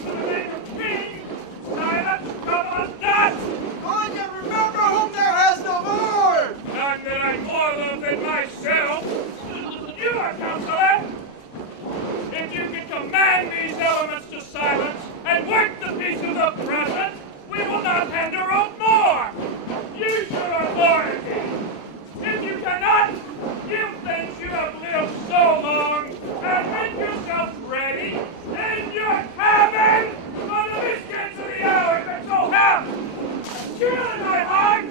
for the name of king! Silence, trouble not! On you remember whom there has no more! None that I more love than myself! You are counselor! If you can command these elements to silence and work the peace of the present, we will not hand a rope more! Use your authority! If you cannot, you think you have lived so long, and make yourselves ready in your cabin for the mistakes of the hour that so happen! Chill in my heart!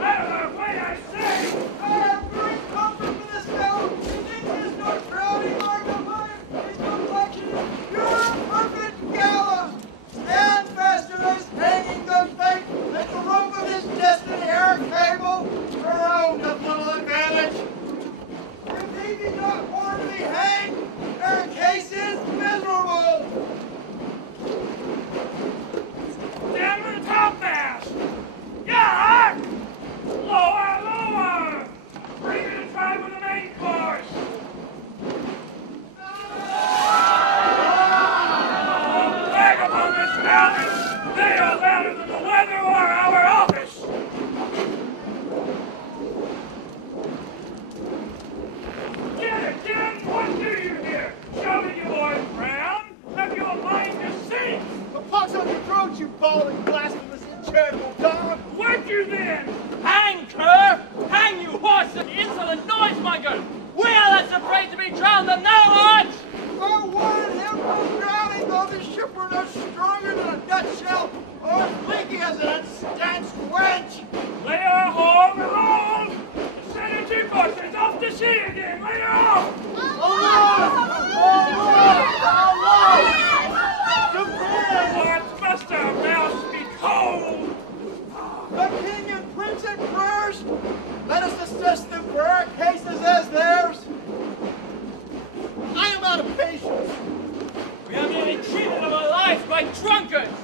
Out of our way, I say! I have great comfort for this fellow. He is no crowding like a mine. His complexion is pure, perfect gala. Stand fast to this hanging the fate. Let the rope of his destiny our cable. For our own of little advantage. If he be not horribly hanged, our case is miserable. Down to the topmast! Yeah! Lower, lower! Bring it to try with the main course! Oh, flag upon this mountain! They are louder than the weather or our office! Get! What do you here? Shoving you boys round? Have you a mind to sink? The pox on your throat, you bawling, blasphemous, incharitable dog! Work you then! Hang, cur! Hang, you horse and insolent noisemonger! We are less afraid to be drowned than thou art! I warned him from drowning, though the ship were no stronger than a nutshell, or leaky as an unstanched wench. Lay her home, hold! Send her two bushes off to sea again, lay her off! What must our mouse be cold? The king and prince and prayers, let us assess them for our cases as theirs. I am out of patience. We are being cheated of our lives by drunkards!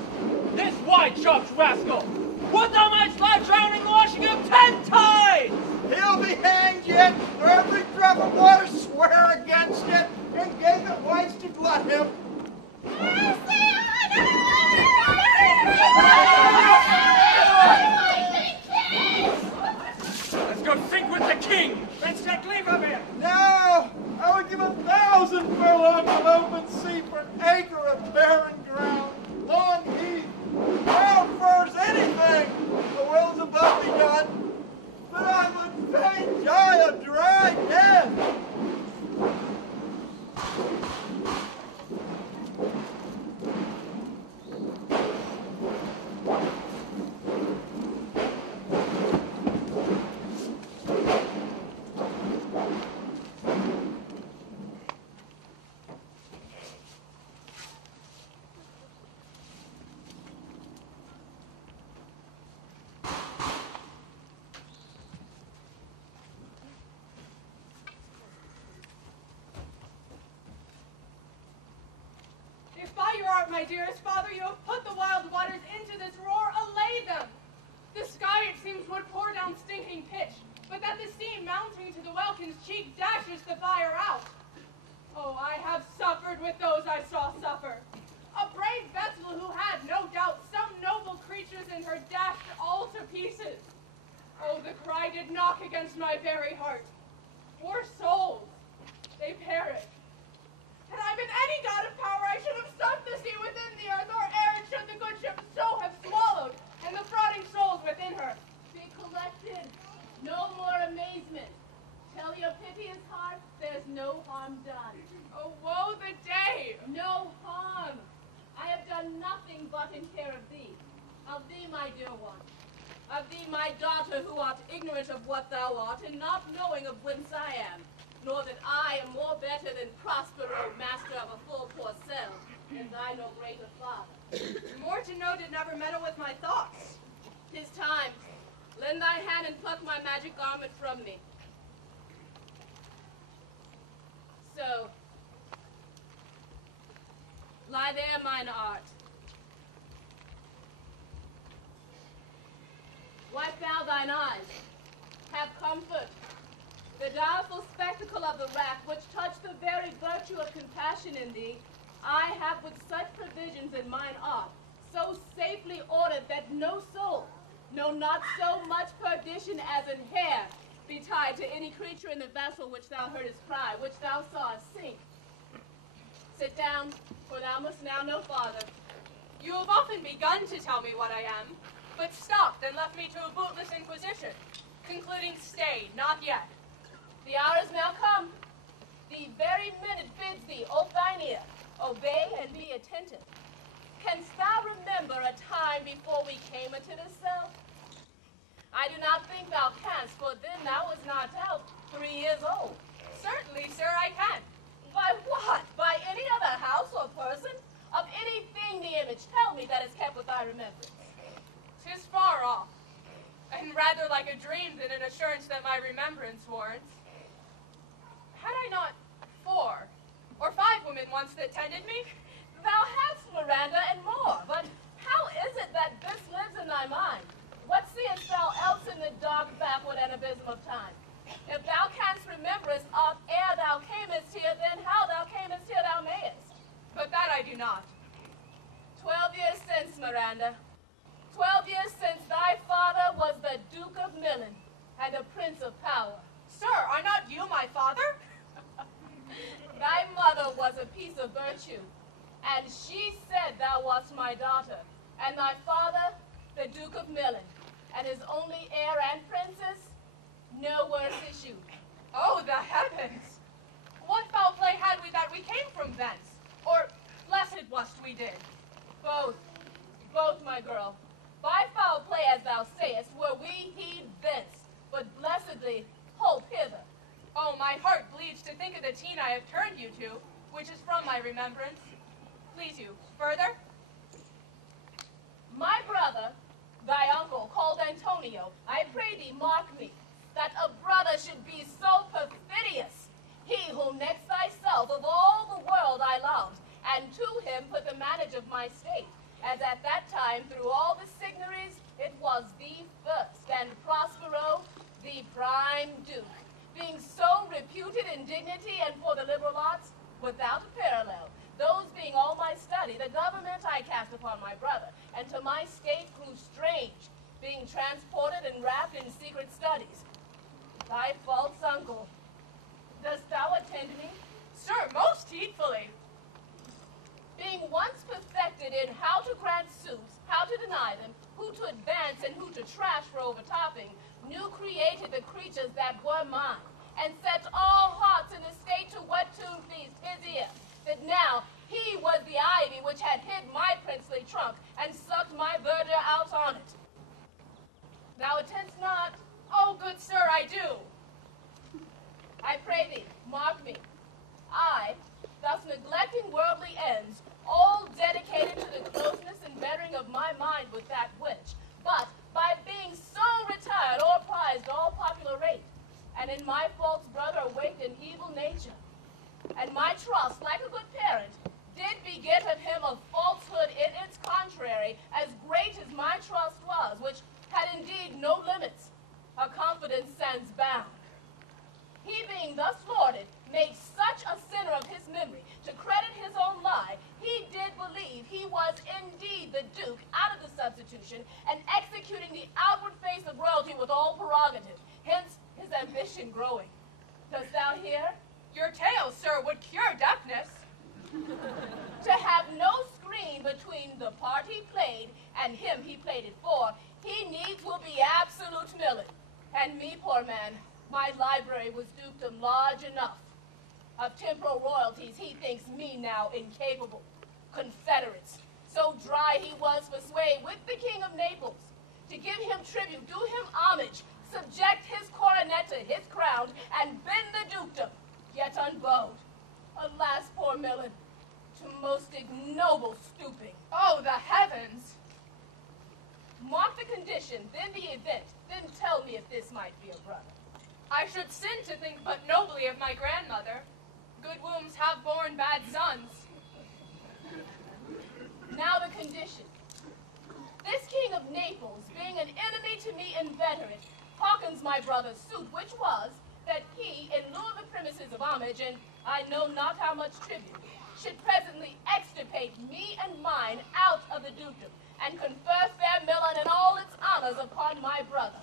This wide-chopped rascal! Would thou mightst lie drowning washing up 10 tides! He'll be hanged yet, for every drop of water swear against it, and gave it whites to glut him. Let's go sink with the king! Let's take leave of him. No, I would give 1,000 furlongs of open sea for an acre of barren ground, long heath, wild furs, anything. The will's above me done, but I would fain die a dry death. My dearest father, you have put the wild waters into this roar, allay them. The sky, it seems, would pour down stinking pitch, but that the steam mounting to the welkin's cheek dashes the fire out. Oh, I have suffered with those I saw suffer. A brave vessel who had, no doubt, some noble creatures in her dashed all to pieces. Oh, the cry did knock against my very heart. Poor souls, they perish. Had I been any god of power, I should have sunk the sea within the earth, or ere it should the good ship so have swallowed, and the frauding souls within her. Be collected. No more amazement. Tell your piteous heart there's no harm done. Oh, woe the day! No harm. I have done nothing but in care of thee. Of thee, my dear one. Of thee, my daughter, who art ignorant of what thou art, and not knowing of whence I am. Nor that I am more better than Prospero, master of a full porcel, and I no greater father. More to know did never meddle with my thoughts. 'Tis time. Lend thy hand and pluck my magic garment from me. So. Lie there, mine art. Wipe thou thine eyes. Have comfort. The direful spectacle of the rack, which touched the very virtue of compassion in thee, I have with such provision limbs and mine are, so safely ordered that no soul, no not so much perdition as an hair, be tied to any creature in the vessel which thou heardest cry, which thou sawest sink. Sit down, for thou must now know farther. You have often begun to tell me what I am, but stopped and left me to a bootless inquisition, concluding stay, not yet. The hour is now come. The very minute bids thee, ope thine ear, obey and be attentive. Canst thou remember a time before we came into this cell? I do not think thou canst, for then thou wast not out 3 years old. Certainly, sir, I can. By what? By any other house or person? Of anything the image, tell me that is kept with thy remembrance. 'Tis far off, and rather like a dream than an assurance that my remembrance warrants. Had I not 4 or 5 women once that tended me? Thou hast, Miranda, and more, but how is it that this lives in thy mind? What seest thou else in the dark backward and abysm of time? If thou canst remember us of ere thou camest here, then how thou camest here thou mayest. But that I do not. 12 years since, Miranda. 12 years since thy father was the Duke of Millen and the Prince of Power. Sir, are not you my father? Thy mother was a piece of virtue, and she said thou wast my daughter, and thy father the Duke of Millen, and his only heir and princess, no worse issue. Oh, the heavens! What foul play had we that we came from thence? Or blessed wast we did? Both, my girl. By foul play, as thou sayest, were we heed thence, but blessedly hope hither. Oh, my heart bleeds to think of the teen I have turned you to, which is from my remembrance. Please you, further? My brother, thy uncle, called Antonio, I pray thee mark me, that a brother should be so perfidious. He whom next thyself of all the world I loved, and to him put the manage of my state, as at that time through all the signories it was the first, and Prospero the prime duke, being so reputed in dignity and for the liberal arts, without a parallel, those being all my study, the government I cast upon my brother, and to my state grew strange, being transported and wrapped in secret studies. Thy false uncle, dost thou attend me? Sir, most heedfully. Being once perfected in how to grant suits, how to deny them, who to advance and who to trash for overtopping, new created the creatures that were mine, and set all hearts in the state to what tune pleased his ear, that now he was the ivy which had hid my princely trunk, and sucked my verdure out on it. Thou attendst not? Oh, good sir, I do. I pray thee, mark me. I, thus neglecting worldly ends, all dedicated to the closeness and bettering of my mind with that which, but by being so retired or prized all popular rate, and in my false brother awaked an evil nature, and my trust, like a good parent, did beget of him a falsehood in its contrary, as great as my trust was, which had indeed no limits, a confidence sans bound. He being thus lauded, made such a sinner of his memory, to credit his own lie, he did believe he was indeed the Duke out of the substitution, and executing the outward face of royalty with all prerogative, hence his ambition growing. Dost thou hear? Your tale, sir, would cure deafness. To have no screen between the part he played and him he played it for, he needs will be absolute Millen. And me, poor man, my library was dukedom large enough. Of temporal royalties he thinks me now incapable. Confederates, so dry he was for sway with the King of Naples, to give him tribute, do him homage, subject his coronet to his crown, and bend the dukedom, yet unbowed. Alas, poor Millen, to most ignoble stooping. Oh, the heavens! Mark the condition, then the event, then tell me if this might be a brother. I should sin to think but nobly of my grandmother. Good wombs have borne bad sons. Now the condition. This King of Naples, being an enemy to me inveterate, hearkens my brother's suit, which was, that he, in lieu of the premises of homage, and I know not how much tribute, should presently extirpate me and mine out of the dukedom, and confer fair Milan and all its honors upon my brother.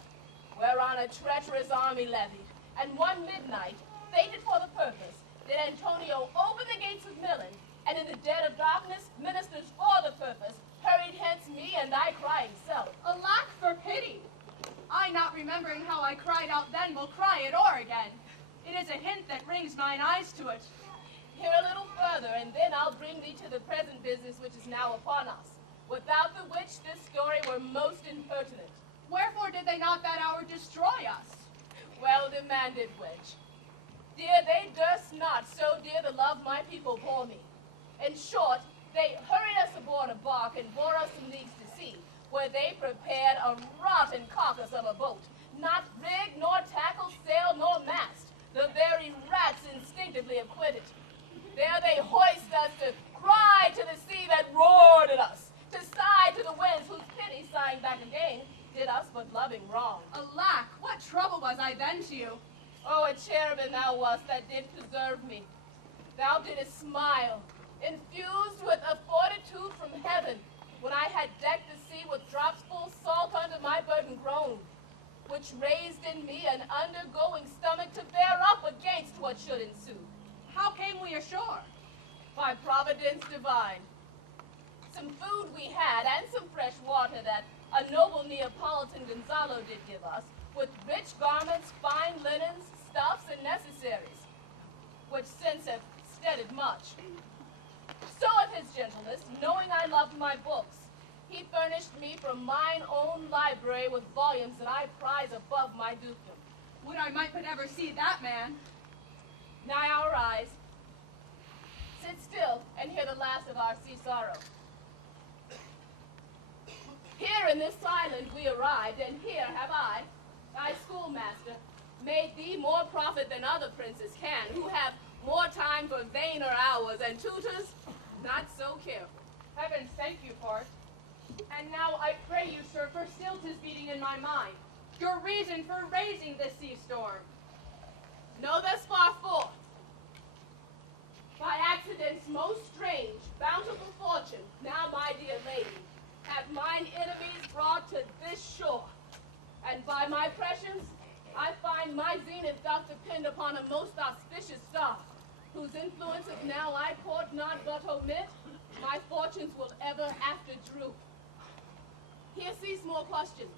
Whereon a treacherous army levied, and one midnight, fated for the purpose, did Antonio open the gates of Milan, and in the dead of darkness, ministers for the purpose, hurried hence me and I crying self. Alack for pity! I not remembering how I cried out then will cry it o'er again. It is a hint that brings mine eyes to it. Hear a little further, and then I'll bring thee to the present business which is now upon us, without the which this story were most impertinent. Wherefore did they not that hour destroy us? Well demanded, wench. Dear, they durst not, so dear the love my people bore me. In short, they hurried us aboard a bark and bore us some leagues to sea, where they prepared a rotten carcass of a boat, not rig, nor tackle, sail, nor mast, the very rats instinctively acquitted. There they hoist us to cry to the sea that roared at us, to sigh to the winds whose pity, sighing back again, did us but loving wrong. Alack, what trouble was I then to you? Oh, a cherubim thou wast that did preserve me. Thou didst smile, infused with a fortitude from heaven, when I had decked the sea with drops full salt under my burden groan, which raised in me an undergoing stomach to bear up against what should ensue. How came we ashore? By providence divine. Some food we had, and some fresh water that a noble Neapolitan Gonzalo did give us, with rich garments, fine linens, stuffs, and necessaries, which since have steadied much. So of his gentleness, knowing I loved my books, he furnished me from mine own library with volumes that I prize above my dukedom. Would I might but ever see that man. Now arise, sit still, and hear the last of our sea sorrow. Here in this island we arrived, and here have I, thy schoolmaster, made thee more profit than other princes can, who have more time for vainer hours, and tutors not so careful. Heaven thank you for it. And now I pray you, sir, for still 'tis beating in my mind, your reason for raising this sea storm. Know thus far forth, by accidents most strange, bountiful fortune, now my dear lady, have mine enemies brought to this shore, and by my prescience, I find my zenith doth depend upon a most auspicious star, whose influence if now I court not but omit, my fortunes will ever after droop. Here cease more questions.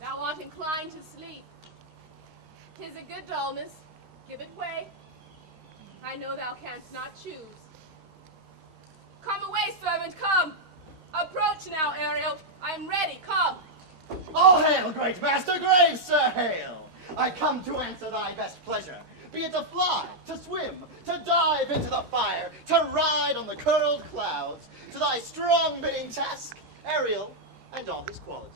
Thou art inclined to sleep. 'Tis a good dullness, give it way. I know thou canst not choose. Come away, servant, come. Approach now, Ariel. I'm ready, come. All hail, great master, grave Sir Hail. I come to answer thy best pleasure, be it to fly, to swim, to dive into the fire, to ride on the curled clouds, to thy strong bidding task, Ariel, and all his quality.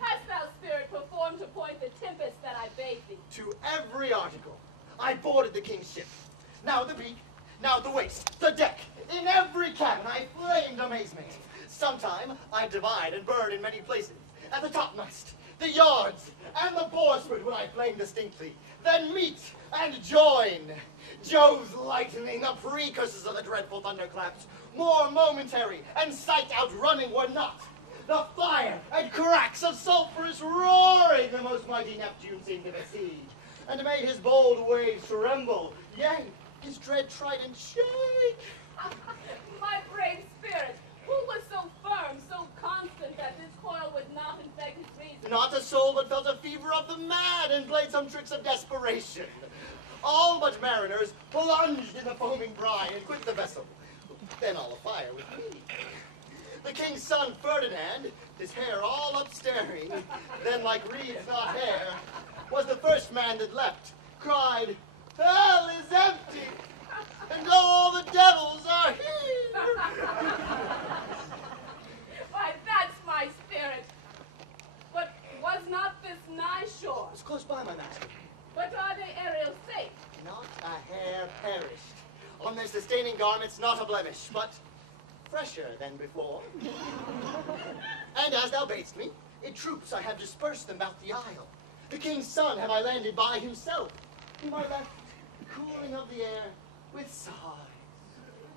Hast thou, spirit, performed to point the tempest that I bade thee? To every article. I boarded the king's ship. Now the beak, now the waist, the deck. In every cabin I flamed amazement. Sometime I divide and burn in many places. At the topmast, the yards, and the bowsprit would I flame distinctly. Then meet and join. Jove's lightning, the precursors of the dreadful thunderclaps, more momentary and sight outrunning were not. The fire and cracks of sulphurous roaring the most mighty Neptune seemed to besiege, and made his bold waves tremble, yea, his dread trident shake. My brave spirit, who was so firm, so constant that this coil would not infect his reason? Not a soul but felt a fever of the mad and played some tricks of desperation. All but mariners plunged in the foaming brine and quit the vessel. Then all afire with me. The king's son Ferdinand, his hair all upstaring, then like reeds not hair, was the first man that leapt, cried, "Hell is empty, and all the devils are here." Why, that's my spirit. But was not this nigh shore? It's close by, my master. But are they, Ariel, safe? Not a hair perished. On their sustaining garments not a blemish, but fresher than before. And as thou badest me, in troops I have dispersed them about the isle. The king's son have I landed by himself, whom I left, cooling of the air, with sighs,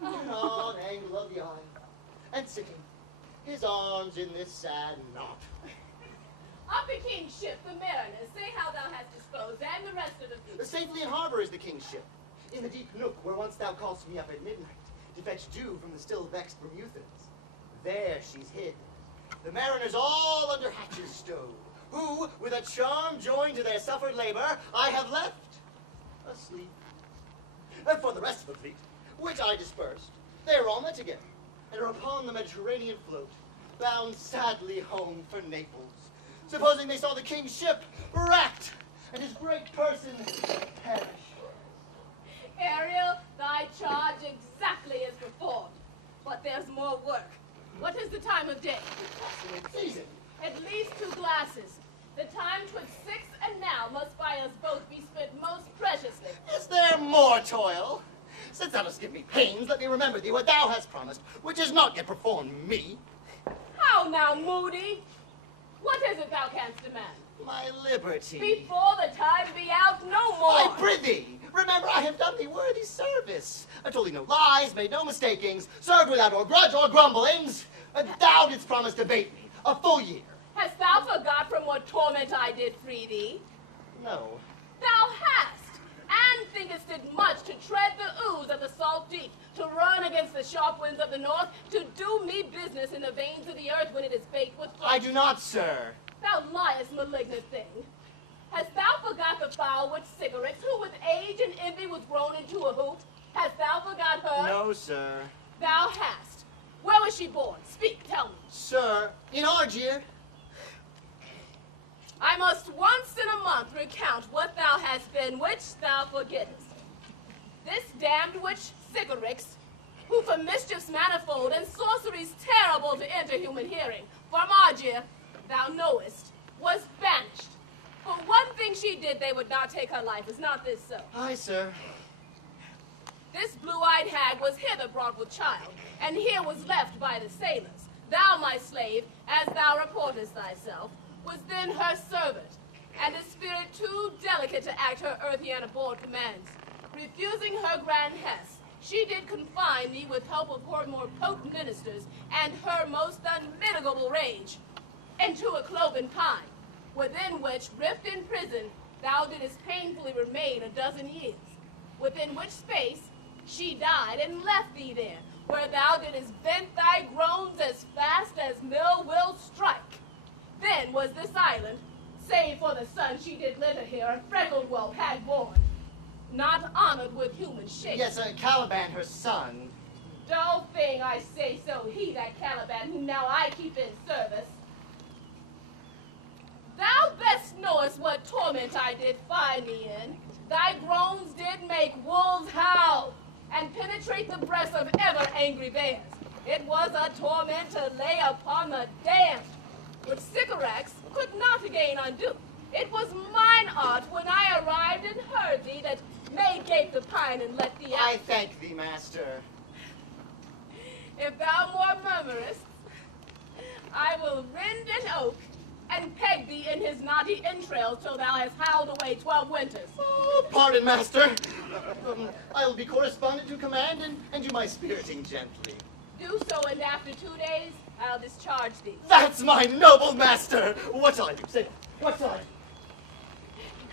an odd angle of the eye, and sitting, his arms in this sad knot. Of the king's ship, the mariners, say how thou hast disposed, and the rest of the fleet. Safely in harbor is the king's ship, in the deep nook where once thou callst me up at midnight to fetch dew from the still vexed Bermuthans. There she's hid, the mariners all under hatches stowed, who, with a charm joined to their suffered labor, I have left asleep. And for the rest of the fleet, which I dispersed, they are all met together, and are upon the Mediterranean float, bound sadly home for Naples, supposing they saw the king's ship wrecked, and his great person perish. Ariel, thy charge exactly as before. But there's more work. What is the time of day? Season. At least 2 glasses. The time 'twixt 6 and now must by us both be spent most preciously. Is there more toil? Since thou dost give me pains, let me remember thee what thou hast promised, which is not yet performed me. How now, Moody? What is it thou canst demand? My liberty. Before the time be out, no more. I prithee, remember I have done thee worthy service. I told thee no lies, made no mistakings, served without or grudge or grumblings. And thou didst promise to bait me a full year. Hast thou forgot from what torment I did free thee? No. Thou hast, and thinkest it much to tread the ooze of the salt deep, to run against the sharp winds of the north, to do me business in the veins of the earth when it is baked with fire. I do not, sir. Thou liest, malignant thing. Hast thou forgot the foul-witched Sycorax, who with age and envy was grown into a hoot? Hast thou forgot her? No, sir. Thou hast. Where was she born? Speak, tell me. Sir, in Argier. I must once in a month recount what thou hast been, which thou forgettest. This damned witch Sycorax, who for mischiefs manifold and sorceries terrible to enter human hearing, from Argier, thou knowest, was banished. For one thing she did, they would not take her life. Is not this so? Aye, sir. This blue-eyed hag was hither brought with child, and here was left by the sailors. Thou, my slave, as thou reportest thyself, was then her servant, and a spirit too delicate to act her earthy and abhorred commands. Refusing her grand hest, she did confine thee with help of her more potent ministers and her most unmitigable rage, into a cloven pine, within which, rift in prison, thou didst painfully remain a dozen years, within which space she died and left thee there, where thou didst vent thy groans as fast as mill will strike. Then was this island, save for the son she did litter here, a freckled whelp had born, not honored with human shape. Yes, Caliban, her son. Dull thing, I say so, he that Caliban, whom now I keep in service. Thou best knowest what torment I did find thee in. Thy groans did make wolves howl, and penetrate the breasts of ever angry bears. It was a torment to lay upon the damned, which Sycorax could not again undo. It was mine art when I arrived and heard thee that made gape the pine and let thee out. I thank thee, master. If thou more murmurest, I will rend an oak and peg thee in his knotty entrails till thou hast howled away 12 winters. Oh, pardon, master. I will be correspondent to command and do my spiriting gently. Do so, and after 2 days, I'll discharge thee. That's my noble master. What shall I do? Say, what shall I do?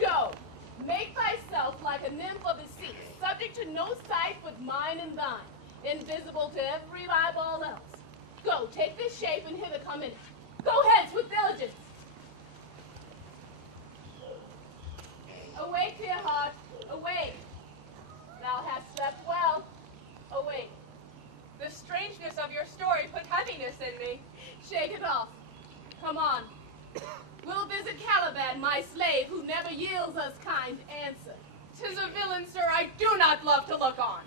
Go, make thyself like a nymph of the sea, subject to no sight but mine and thine, invisible to every eyeball else. Go, take this shape and hither come in. Go hence with diligence. Awake, dear heart, awake. Thou hast slept well. Awake. The strangeness of your story put heaviness in me. Shake it off. Come on. We'll visit Caliban, my slave, who never yields us kind answer. 'Tis a villain, sir, I do not love to look on.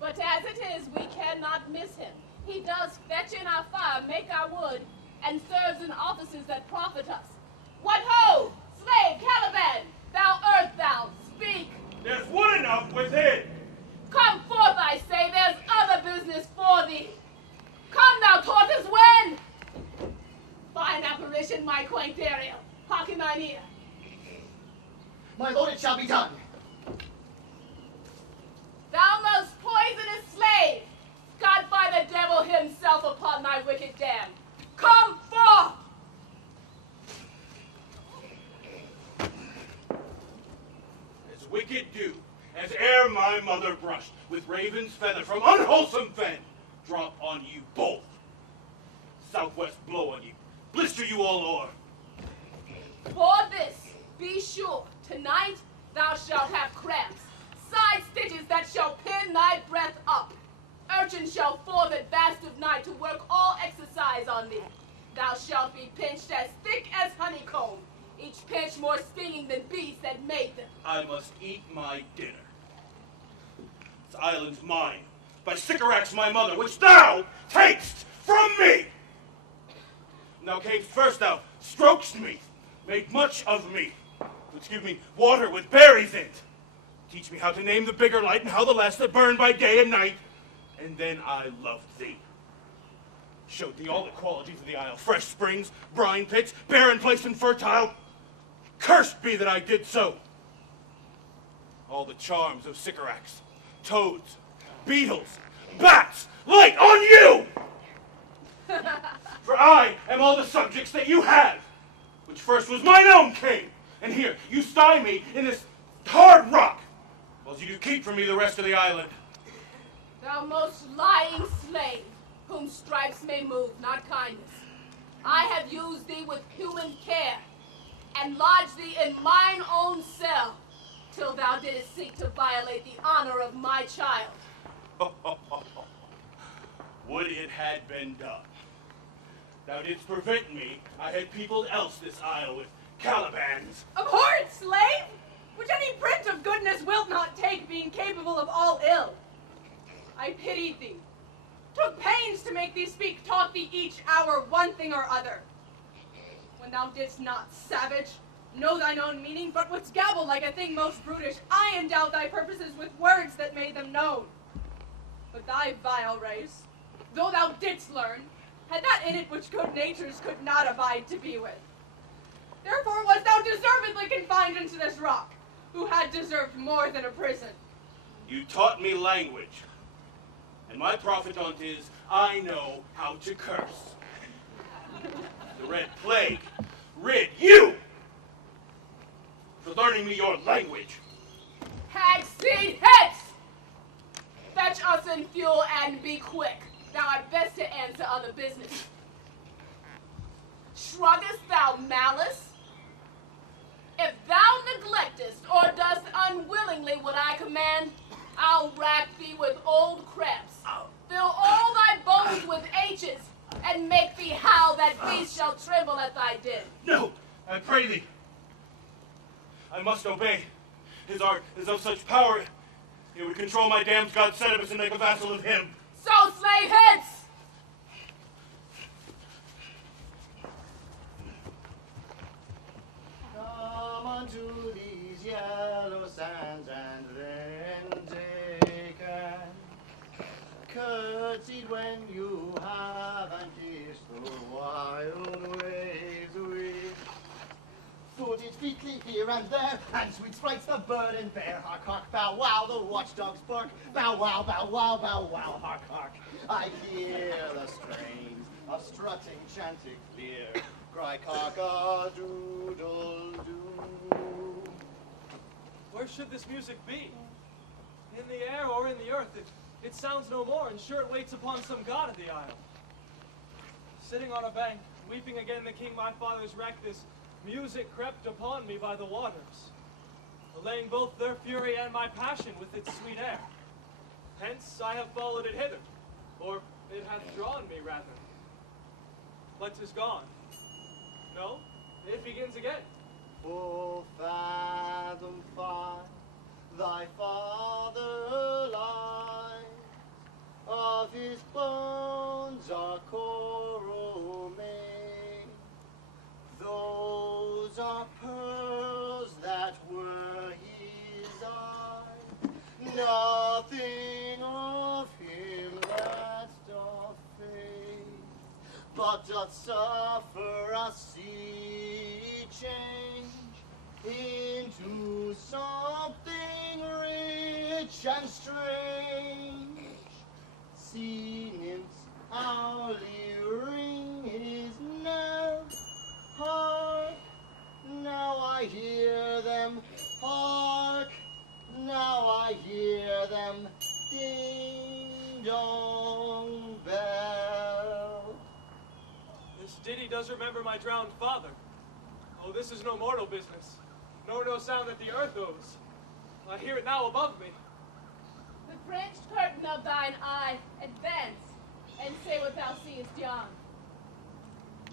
But as it is, we cannot miss him. He does fetch in our fire, make our wood, and serves in offices that profit us. What ho! Slave Caliban, thou earth thou, speak! There's wood enough within. Come forth, I say, there's other business for thee. Come, thou tortoise, when? Fine apparition, my quaint Ariel. Hearken thine ear. My lord, it shall be done. Thou most my mother brushed with raven's feather from unwholesome fen, drop on you both. Southwest blow on you, blister you all o'er. For this, be sure, tonight thou shalt have cramps, side stitches that shall pin thy breath up. Urchin shall forth at vast of night to work all exercise on thee. Thou shalt be pinched as thick as honeycomb, each pinch more stinging than bees that made them. I must eat my dinner. This island's mine, by Sycorax my mother, which thou takest from me. Thou camest first, thou strokest me, made much of me, wouldst give me water with berries in't, teach me how to name the bigger light and how the less that burn by day and night, and then I loved thee. Showed thee all the qualities of the isle, fresh springs, brine pits, barren place and fertile. Cursed be that I did so. All the charms of Sycorax, toads, beetles, bats, light on you! For I am all the subjects that you have, which first was mine own king. And here, you sty me in this hard rock, whilst you do keep from me the rest of the island. Thou most lying slave, whom stripes may move, not kindness. I have used thee with human care, and lodged thee in mine own cell, till thou didst seek to violate the honor of my child. Would it had been done. Thou didst prevent me, I had peopled else this isle with Calibans. Abhorrent slave, which any print of goodness wilt not take, being capable of all ill. I pitied thee, took pains to make thee speak, taught thee each hour one thing or other. When thou didst not, savage, know thine own meaning, but wouldst gabble like a thing most brutish, I endowed thy purposes with words that made them known. But thy vile race, though thou didst learn, had that in it which good natures could not abide to be with. Therefore wast thou deservedly confined into this rock, who had deserved more than a prison. You taught me language, and my profit on't is I know how to curse. The red plague rid you for learning me your language. Hag seed hence! Fetch us in fuel and be quick. Thou art best to answer other business. Shruggest thou malice? If thou neglectest or dost unwillingly what I command, I'll rack thee with old cramps, fill all thy bones with H's, and make thee howl that beast shall tremble at thy din. No, I pray thee. I must obey. His art is of such power, it would control my damned god Setibus and make a vassal of him. So slave hence! Come unto these yellow sands and then take and curtsied when you have and kissed the wild waves away. Footed featly here and there, and sweet sprites the bird and bear. Hark, hark, bow, wow, the watchdogs bark. Bow, wow, bow, wow, bow, wow, hark, hark. I hear the strains of strutting chanticleer. Cry cock-a-doodle-doo. Where should this music be? In the air or in the earth? It sounds no more, and sure it waits upon some god of the isle. Sitting on a bank, weeping again the king my father's wreck, this music crept upon me by the waters, allaying both their fury and my passion with its sweet air. Hence I have followed it hither, or it hath drawn me rather. But 'tis gone. No, it begins again. Full fathom five, thy father lies, of his bones are coral made. Those are pearls that were his eyes. Nothing of him that doth fade, but doth suffer a sea change into something rich and strange. Sea nymphs hourly ring his knell. Hark, now I hear them. Hark, now I hear ditty does remember my drowned father. Oh, this is no mortal business, nor no sound that the earth owes. I hear it now above me. The fringed curtain of thine eye, advance, and say what thou seest yon.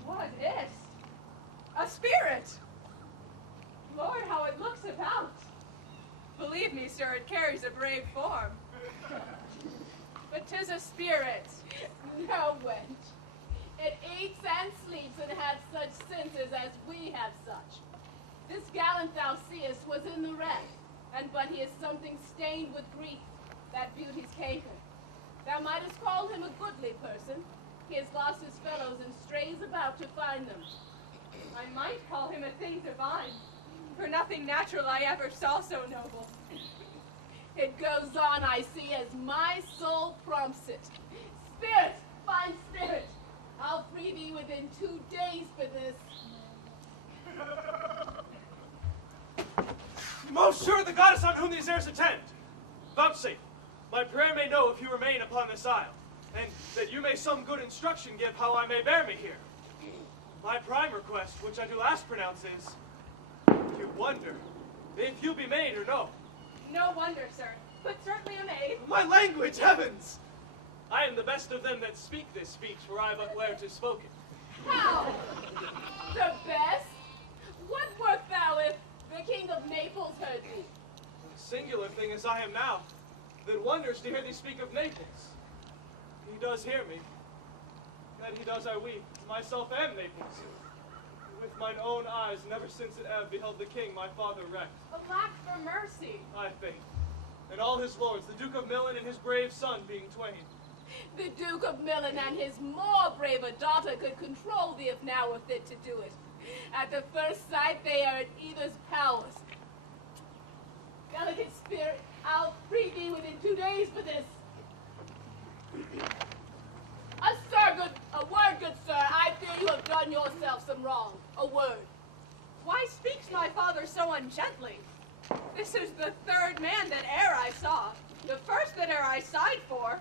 What is? A spirit! Lord, how it looks about! Believe me, sir, it carries a brave form. But 'tis a spirit. No, wench. It eats and sleeps and hath such senses as we have such. This gallant thou seest was in the wreck, and but he is something stained with grief, that beauty's canker. Thou mightest call him a goodly person. He has lost his fellows and strays about to find them. I might call him a thing divine, for nothing natural I ever saw so noble. It goes on, I see, as my soul prompts it. Spirit, fine spirit, I'll free thee within 2 days for this. Most sure the goddess on whom these airs attend. Vouchsafe, my prayer may know if you remain upon this isle, and that you may some good instruction give how I may bear me here. My prime request, which I do last pronounce, is, you wonder if you be maid or no. No wonder, sir, but certainly a maid. My language, heavens! I am the best of them that speak this speech, were I but where 'tis spoken. How? The best? What wert thou if the King of Naples heard thee? A singular thing as I am now, that wonders to hear thee speak of Naples. He does hear me. That he does I weep. Myself am Naples. With mine own eyes, never since it ebb, beheld the king my father wrecked. Alack for mercy. I think. And all his lords, the Duke of Milan and his brave son being twain. The Duke of Milan and his more braver daughter could control thee if now were fit to do it. At the first sight, they are at either's powers. Delicate spirit, I'll free thee within 2 days for this. A word, good sir. I fear you have done yourself some wrong. A word. Why speaks my father so ungently? This is the 3rd man that e'er I saw, the first that e'er I sighed for.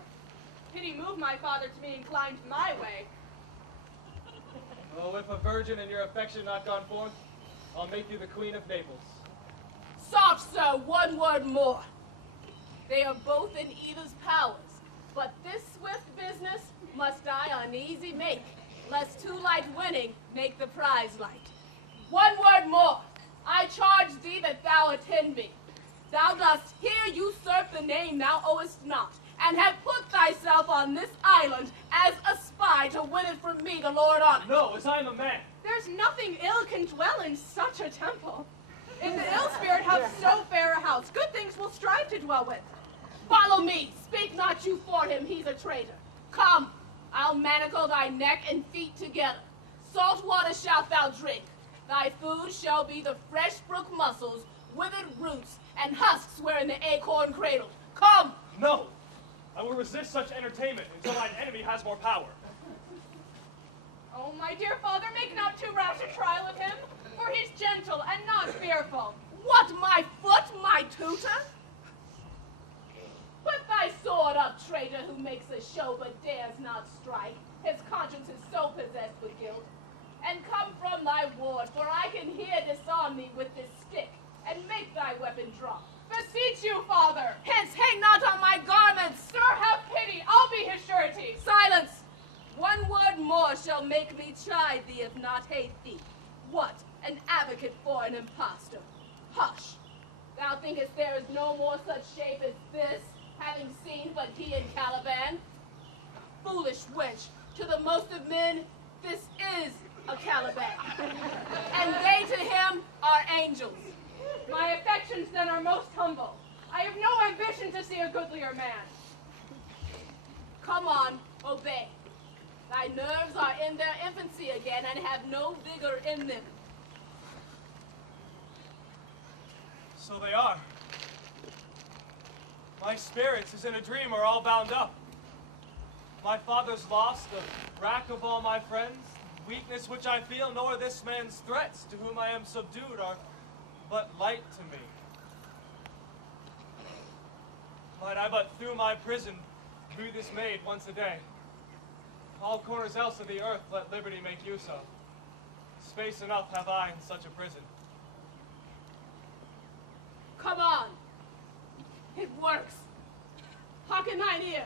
Pity move my father to be inclined my way. Oh, if a virgin and your affection not gone forth, I'll make you the Queen of Naples. Soft, sir, one word more. They are both in either's powers, but this swift business must I uneasy make, lest too light winning make the prize light. One word more. I charge thee that thou attend me. Thou dost here usurp the name thou owest not, and have put thyself on this island as a spy to win it from me, the Lord on it. No, as I am a man. There's nothing ill can dwell in such a temple. If the ill spirit have so fair a house, good things will strive to dwell with. Follow me. Speak not you for him, he's a traitor. Come, I'll manacle thy neck and feet together. Salt water shalt thou drink. Thy food shall be the fresh brook mussels, withered roots, and husks wherein the acorn cradled. Come! No, I will resist such entertainment until thine enemy has more power. Oh, my dear father, make not too rash a trial of him, for he's gentle and not fearful. What, my foot, my tutor? Put thy sword up, traitor, who makes a show but dares not strike. His conscience is so possessed with guilt. And come from thy ward, for I can here disarm thee with this stick, and make thy weapon drop. Beseech you, father. Hence, hang not on my garments. Sir, have pity. I'll be his surety. Silence. One word more shall make me chide thee, if not hate thee. What, an advocate for an impostor? Hush. Thou thinkest there is no more such shape as this, having seen but he and Caliban? Foolish wench, to the most of men, this is a Caliban. And they to him are angels. My affections then are most humble. I have no ambition to see a goodlier man. Come on, obey. Thy nerves are in their infancy again and have no vigor in them. So they are. My spirits, as in a dream, are all bound up. My father's loss, the wrack of all my friends, weakness which I feel, nor this man's threats, to whom I am subdued, are but light to me. Might I but through my prison view this maid once a day, all corners else of the earth let liberty make use of. Space enough have I in such a prison. Come on. It works. Hearken thine ear.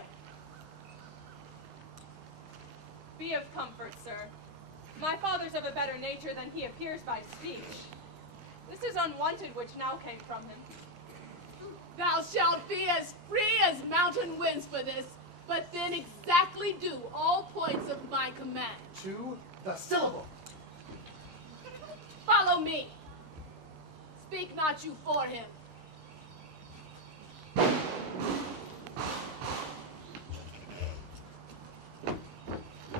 Be of comfort, sir. My father's of a better nature than he appears by speech. This is unwanted which now came from him. Thou shalt be as free as mountain winds for this, but then exactly do all points of my command. To the syllable. Follow me. Speak not you for him.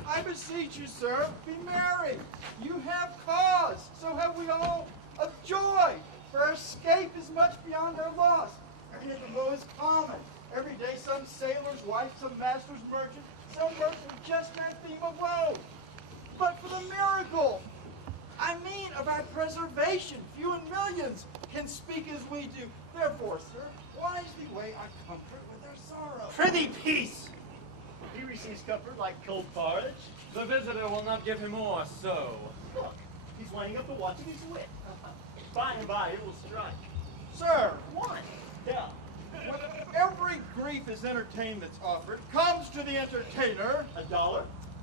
I beseech you, sir, be merry. You have cause, so have we all, of joy. For our escape is much beyond our loss. And the woe is common. Every day some sailor's wife, some master's merchant, some merchant just in our theme of woe. But for the miracle, I mean of our preservation, few in millions can speak as we do. Therefore, sir, wisely weigh our comfort with our sorrow. Prithee, peace! He receives comfort like cold porridge. The visitor will not give him more, so. Look, he's winding up the watch of his wit. By and by, it will strike. Sir, One. Yeah. when every grief is entertained that's offered, comes to the entertainer. $1.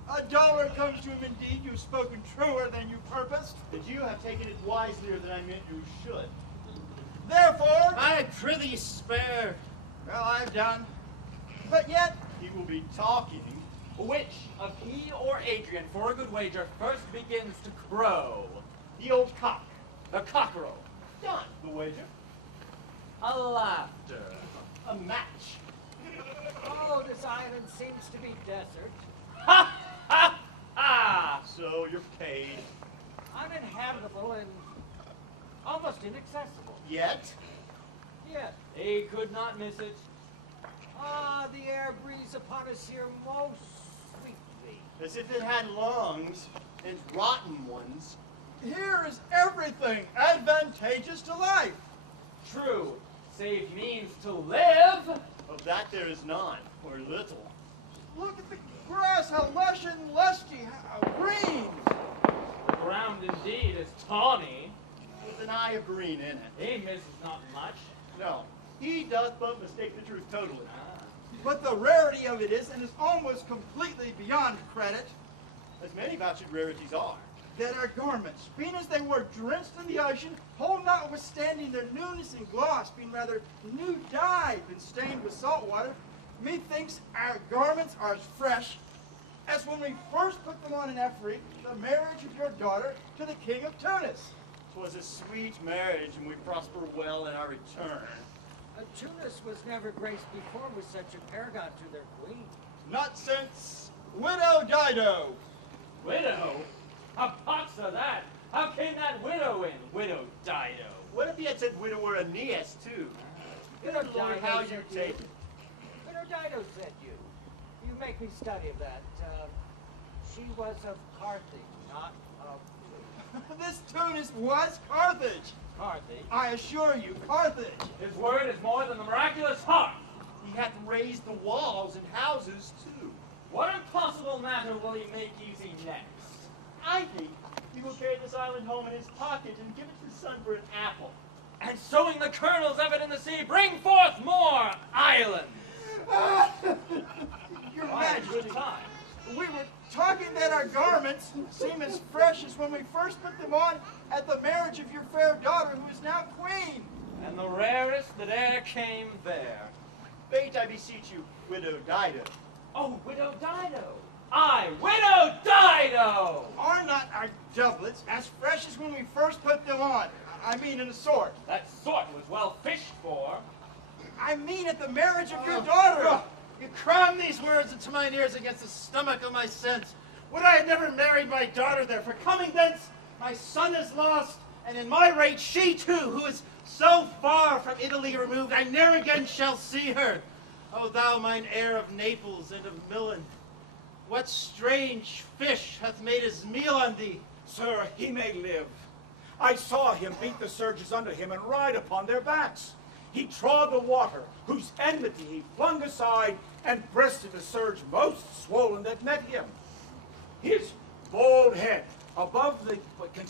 $1 comes to him indeed. You've spoken truer than you purposed. But you have taken it wiselier than I meant you should. Therefore, I prithee spare. well, I've done. But yet, He will be talking. Which of he or Adrian, for a good wager, first begins to crow? The old cock. The cockerel. Done. The wager. A laughter. A match. Oh, this island seems to be desert. Ha ha ha! So you're paid. Uninhabitable and almost inaccessible. Yet. Yet, They could not miss it. the air breathes upon us here most sweetly. As if it had lungs, and rotten ones. here is everything advantageous to life. True, save means to live. Of that there is none, or little. Look at the grass, how lush and lusty, how green. The ground indeed is tawny. With an eye of green in it. He misses not much. No, he doth but mistake the truth totally. But the rarity of it is, and is almost completely beyond credit, As many vouched rarities are. that our garments, being as they were drenched in the ocean, hold notwithstanding their newness and gloss, being rather new dyed than stained with salt water, methinks our garments are as fresh as when we first put them on in Ephraim, the marriage of your daughter to the king of Tunis. 'Twas a sweet marriage, and we prosper well in our return. Tunis was never graced before with such a paragon to their queen. Not since widow Dido. Widow? A pox of that! How came that widow in, Widow Dido? What if he had said widower Aeneas, too? Widow Good Lord, Dido how said you you. take it. Widow Dido said you. You make me study of that. She was of Carthage, not of This Tunis was Carthage. Carthage. I assure you, Carthage. His word is more than the miraculous heart. He hath raised the walls and houses, too. What impossible matter will he make easy next? I think he will carry this island home in his pocket and give it to his son for an apple. And sowing the kernels of it in the sea, bring forth more islands. Your Why, a Majesty, good time. we were talking that our garments seem as fresh as when we first put them on at the marriage of your fair daughter, who is now queen. And the rarest that e'er came there. Bait, I beseech you, widow Dido. Oh, Widow Dido! Aye, Widow Dido! Are not our doublets as fresh as when we first put them on? I mean in a sort. That sort was well fished for. I mean at the marriage of your daughter. You cram these words into mine ears against the stomach of my sense. Would I had never married my daughter there, for coming thence, my son is lost, and in my rate she too, who is so far from Italy removed, I ne'er again shall see her. O thou mine heir of Naples and of Milan, what strange fish hath made his meal on thee? Sir, he may live. I saw him beat the surges under him and ride upon their backs. He trod the water, whose enmity he flung aside, and breasted the surge most swollen that met him.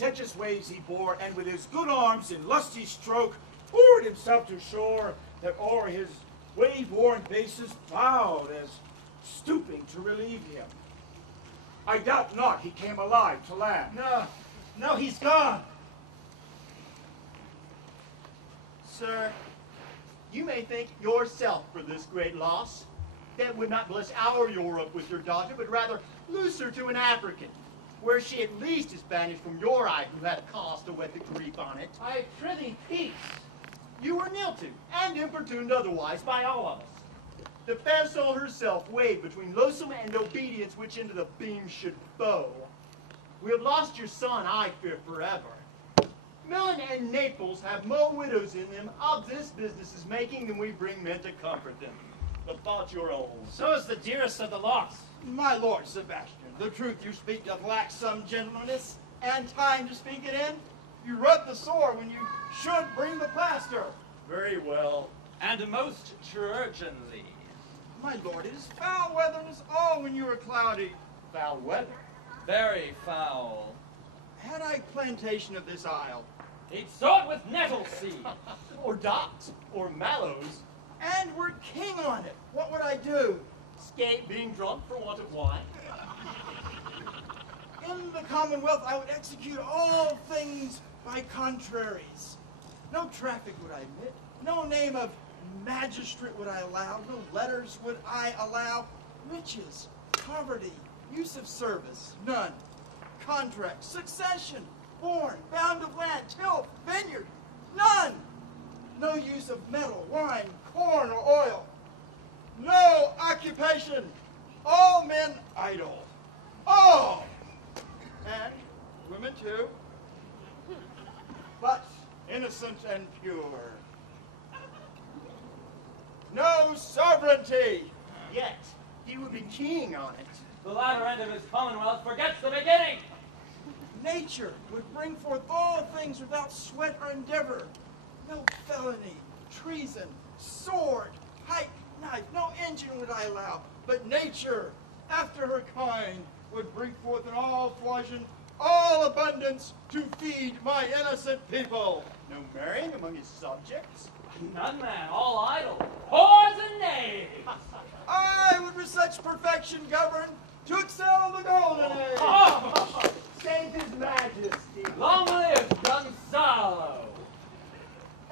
contentious ways he bore, and with his good arms in lusty stroke, poured himself to shore, that o'er his wave-worn bases bowed, as stooping to relieve him. I doubt not he came alive to land. No, he's gone. Sir, you may thank yourself for this great loss. That would not bless our Europe with your daughter, but rather lose her to an African, where she at least is banished from your eye, who had cause to wet the grief on it. I prithee, peace. You were knelt to, and importuned otherwise by all of us. The fair soul herself weighed between loathsome and obedience, which into the beam should bow. We have lost your son, I fear, forever. Milan and Naples have more widows in them of this business is making than we bring men to comfort them. The thought your own. So is the dearest of the lost. My lord Sebastian, the truth you speak doth lack some gentleness and time to speak it in. You rub the sore when you should bring the plaster. Very well. And most urgently. My lord, it is foul weather and is all when you are cloudy. Foul weather. Very foul. Had I plantation of this isle, He'd sow it with nettle seed. Or dots, or mallows. and were king on it, what would I do? Escape being drunk for want of wine. In the Commonwealth, I would execute all things by contraries. No traffic would I admit. No name of magistrate would I allow. No letters would I allow. Riches, poverty, use of service, none. Contract, succession, born, bound of land, till, vineyard, none. No use of metal, wine, corn, or oil. No occupation. All men idle. All. And women too. But innocent and pure. No sovereignty. Yet, he would be king on it. The latter end of his commonwealth forgets the beginning. Nature would bring forth all things without sweat or endeavor. No felony, treason, sword, pike, knife, no engine would I allow. But nature, after her kind, would bring forth in all flourishing, all abundance to feed my innocent people. No marrying among his subjects. None, man, all idle. Whores and knaves. I would with such perfection govern to excel the golden age. Oh, Save his majesty. long live Gonzalo.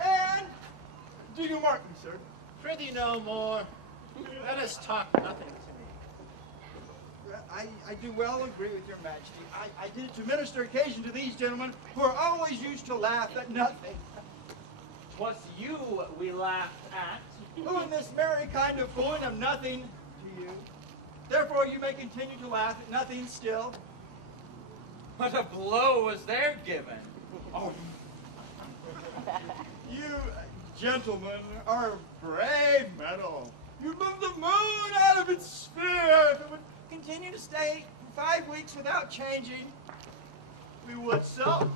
And do you mark me, sir? Prithee no more. Let us talk nothing to me. I do well agree with your majesty. I did it to minister occasion to these gentlemen who are always used to laugh at nothing. 'Twas you we laughed at. Who in this merry kind of fooling of nothing to you. Therefore you may continue to laugh at nothing still. What a blow was there given. Oh. You gentlemen are brave metal. You moved the moon out of its sphere. If it would continue to stay 5 weeks without changing, We would so.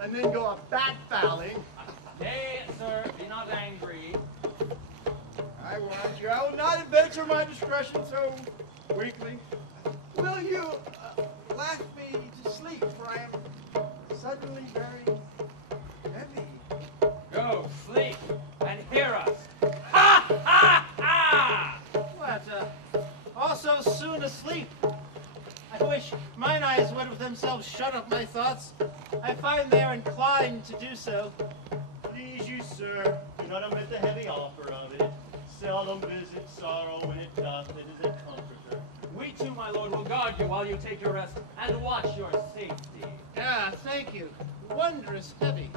And then go a bat-fouling. Nay, sir, be not angry. I warrant you, I will not adventure my discretion so weakly. Will you laugh me to sleep, for I am suddenly very heavy. Go, sleep, and hear us. Ha, ha, ha! What, also soon asleep? I wish mine eyes would of themselves shut up my thoughts. I find they are inclined to do so. Please you, sir, do not omit the heavy offer of it. Seldom visit sorrow when it doth, it is a comforter. We too, my lord, will guard you while you take your rest and watch your safety. Ah, thank you. Wondrous heavy.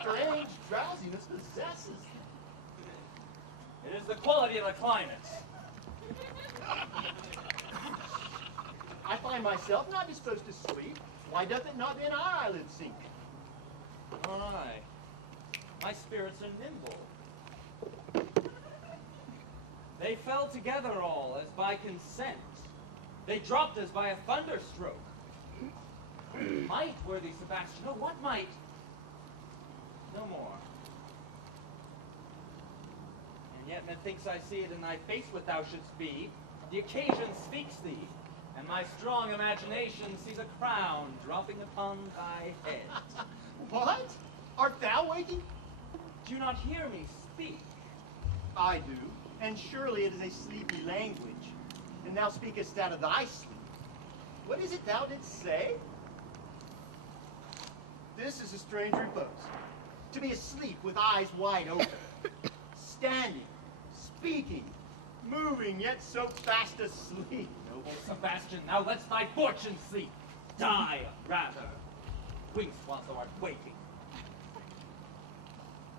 Strange drowsiness possesses him. It is the quality of the climate. I find myself not disposed to sleep. Why doth it not in our eyelids sink? Aye, my spirits are nimble. They fell together all as by consent. They dropped as by a thunderstroke. Might, worthy Sebastian, oh, what might? No more. And yet methinks I see it in thy face what thou shouldst be. The occasion speaks thee, and my strong imagination sees a crown dropping upon thy head. What? Art thou waking? Do you not hear me speak? I do, and surely it is a sleepy language, and thou speakest out of thy sleep. What is it thou didst say? This is a strange repose, to be asleep with eyes wide open, standing, speaking, moving, yet so fast asleep. Noble Sebastian, now let's thy fortune sleep. Die, rather. Winks whilst thou art waking.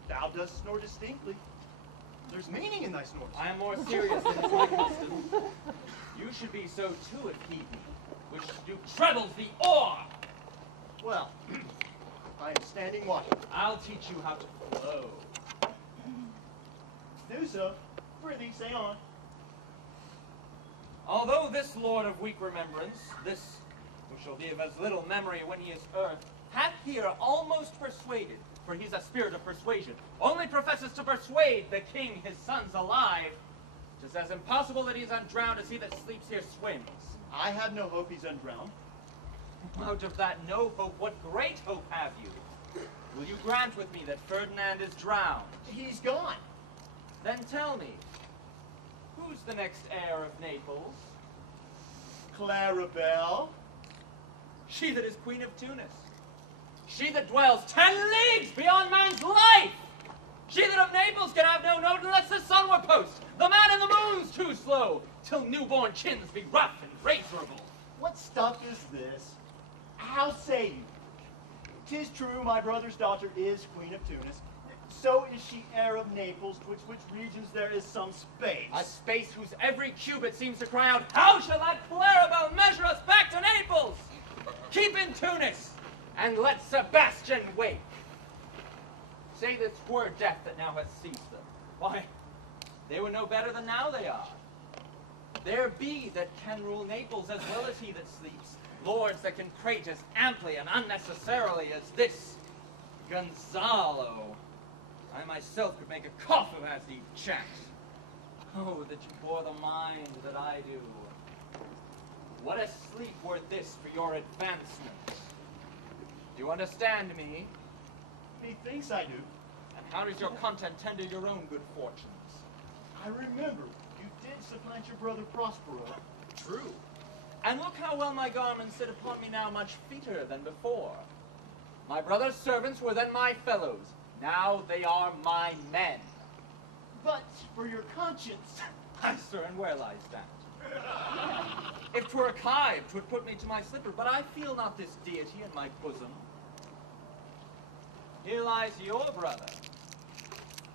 Thou dost snore distinctly. There's meaning in thy snores. I am more serious than is my custom. You should be so too if need be, which to do trebles the oar. Well, I am standing watching. I'll teach you how to flow. Do so. Prithee, say on. Although this lord of weak remembrance, this who shall be of as little memory when he is earth, hath here almost persuaded, for he's a spirit of persuasion, only professes to persuade the king his son's alive. 'Tis as impossible that he's undrowned as he that sleeps here swims. I have no hope he's undrowned. Out of that no hope, what great hope have you? Will you grant with me that Ferdinand is drowned? He's gone. Then tell me, who's the next heir of Naples? Clarabelle. She that is Queen of Tunis. She that dwells 10 leagues beyond man's life. She that of Naples can have no note unless the sun were post. The man in the moon's too slow, till newborn chins be rough and razorable. What stuff is this? How say you? 'Tis true my brother's daughter is Queen of Tunis. So is she heir of Naples, which regions there is some space. A space whose every cubit seems to cry out, how shall that Clarabelle measure us back to Naples? Keep in Tunis, and let Sebastian wake. Say that 'twere death that now has seized them. Why, they were no better than now they are. There be that can rule Naples as well as he that sleeps. Lords that can prate as amply and unnecessarily as this Gonzalo. I myself could make a cough of as he chats. Oh, that you bore the mind that I do. What a sleep were this for your advancement. Do you understand me? Methinks I do. And how does your content tend to your own good fortunes? I remember you did supplant your brother Prospero. True. And look how well my garments sit upon me now much feeter than before. My brother's servants were then my fellows. Now they are my men. But for your conscience. Aye, sir, and where lies that? If 'twere a kive, 'twould put me to my slipper, but I feel not this deity in my bosom. Here lies your brother.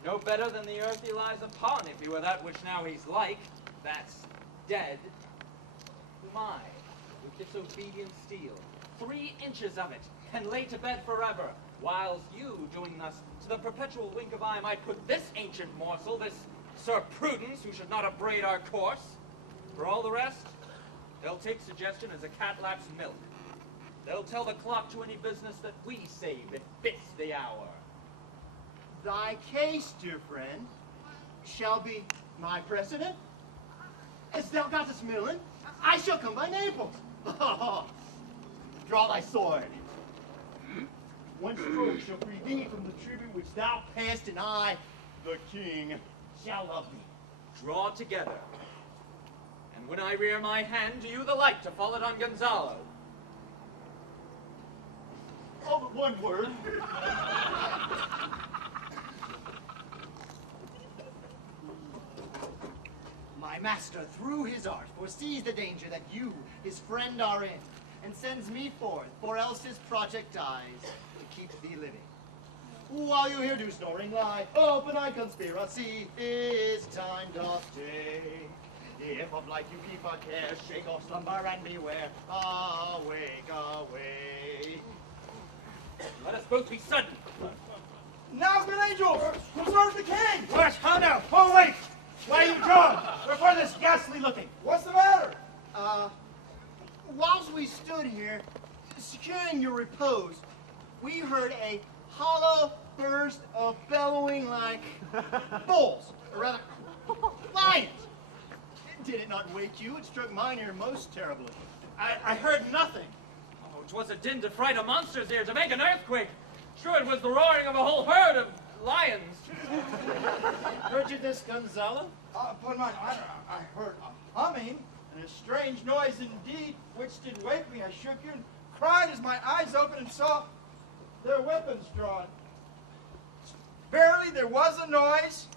No better than the earth he lies upon, if he were that which now he's like, that's dead. Whom I, with disobedient steel, 3 inches of it, can lay to bed forever, whiles you, doing thus, to the perpetual wink of eye might put this ancient morsel, this Sir Prudence, who should not upbraid our course. For all the rest, they'll take suggestion as a cat laps milk. They'll tell the clock to any business that we save if fits the hour. Thy case, dear friend, shall be my precedent. Hast thou got us milling? I shall come by Naples. Draw thy sword. One stroke shall free thee from the tribute which thou payest, and I, the king, shall love thee. Draw together. And when I rear my hand, do you the like to fall it on Gonzalo? Oh, but one word. My master, through his art, foresees the danger that you, his friend, are in, and sends me forth, for else his project dies, to keep thee living. While you here do snoring lie, open eye conspiracy, his time doth take. If of life you keep a care, shake off slumber and beware, awake, awake. Let us both be sudden. Now, good angels, preserve the king! What? How now? Oh, wait! Why are you drawn? Before this ghastly looking. What's the matter? Whilst we stood here, securing your repose, we heard a hollow burst of bellowing like bulls, or rather, not wake you. It struck mine ear most terribly. I heard nothing. Oh, 'twas a din to fright a monster's ear, to make an earthquake. Sure, it was the roaring of a whole herd of lions. Heard you this, Gonzalo? Upon mine honor, I heard a humming and a strange noise indeed, which did wake me. I shook you and cried as my eyes opened and saw their weapons drawn. Verily, there was a noise.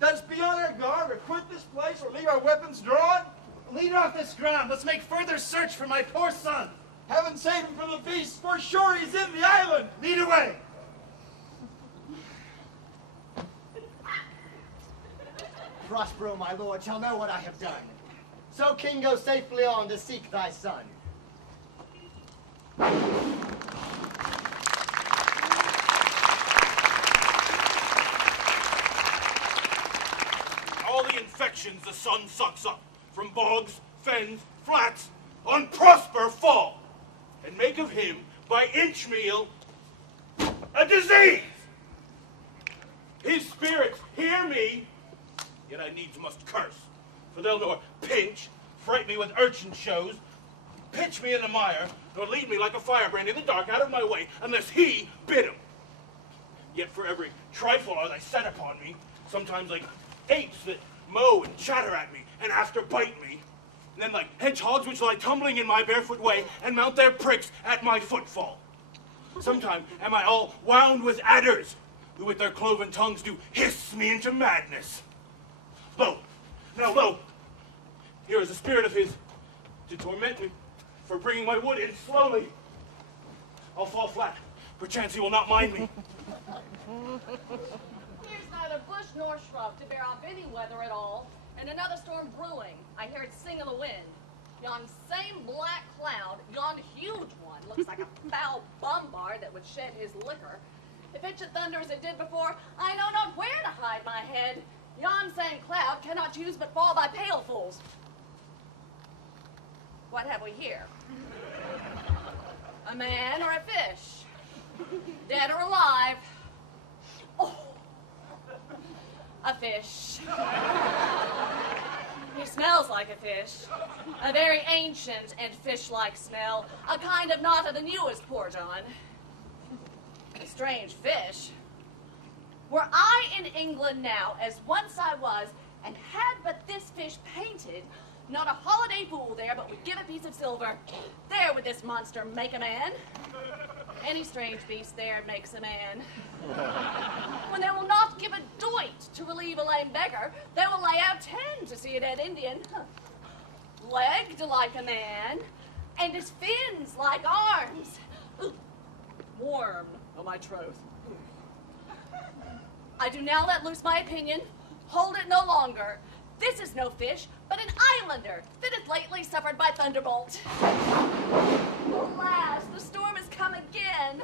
Let us be on our guard, or quit this place, or leave our weapons drawn. Lead off this ground. Let's make further search for my poor son. Heaven save him from the beasts, for sure he's in the island. Lead away. Prospero, my lord, shall know what I have done. So, King, go safely on to seek thy son. All the infections the sun sucks up, from bogs, fens, flats, on Prosper fall, and make of him, by inch meal, a disease. His spirits hear me, yet I needs must curse, for they'll nor pinch, fright me with urchin shows, pitch me in the mire, nor lead me like a firebrand in the dark out of my way, unless he bid him. Yet for every trifle are they set upon me, sometimes like apes that mow and chatter at me, and after bite me, and then like hedgehogs which lie tumbling in my barefoot way, and mount their pricks at my footfall. Sometime am I all wound with adders, who with their cloven tongues do hiss me into madness. Lo, now lo, here is a spirit of his to torment me for bringing my wood in slowly. I'll fall flat, perchance he will not mind me. Here's neither bush nor shrub to bear off any weather at all, and another storm brewing. I hear it sing in the wind. Yon same black cloud, yon huge one, looks like a foul bombard that would shed his liquor. If it should thunder as it did before, I know not where to hide my head. Yon same cloud cannot choose but fall by pailfuls. What have we here? A man or a fish? Dead or alive? Oh, a fish. He smells like a fish. A very ancient and fish-like smell. A kind of not of the newest port on. A strange fish. Were I in England now, as once I was, and had but this fish painted, not a holiday fool there but would give a piece of silver. There would this monster make a man. Any strange beast there makes a man. When they will not give a doit to relieve a lame beggar, they will lay out 10 to see a dead Indian. Legged like a man, and his fins like arms. Warm, oh my troth. I do now let loose my opinion. Hold it no longer. This is no fish, but an islander that has lately suffered by thunderbolt. Alas, the storm has come again.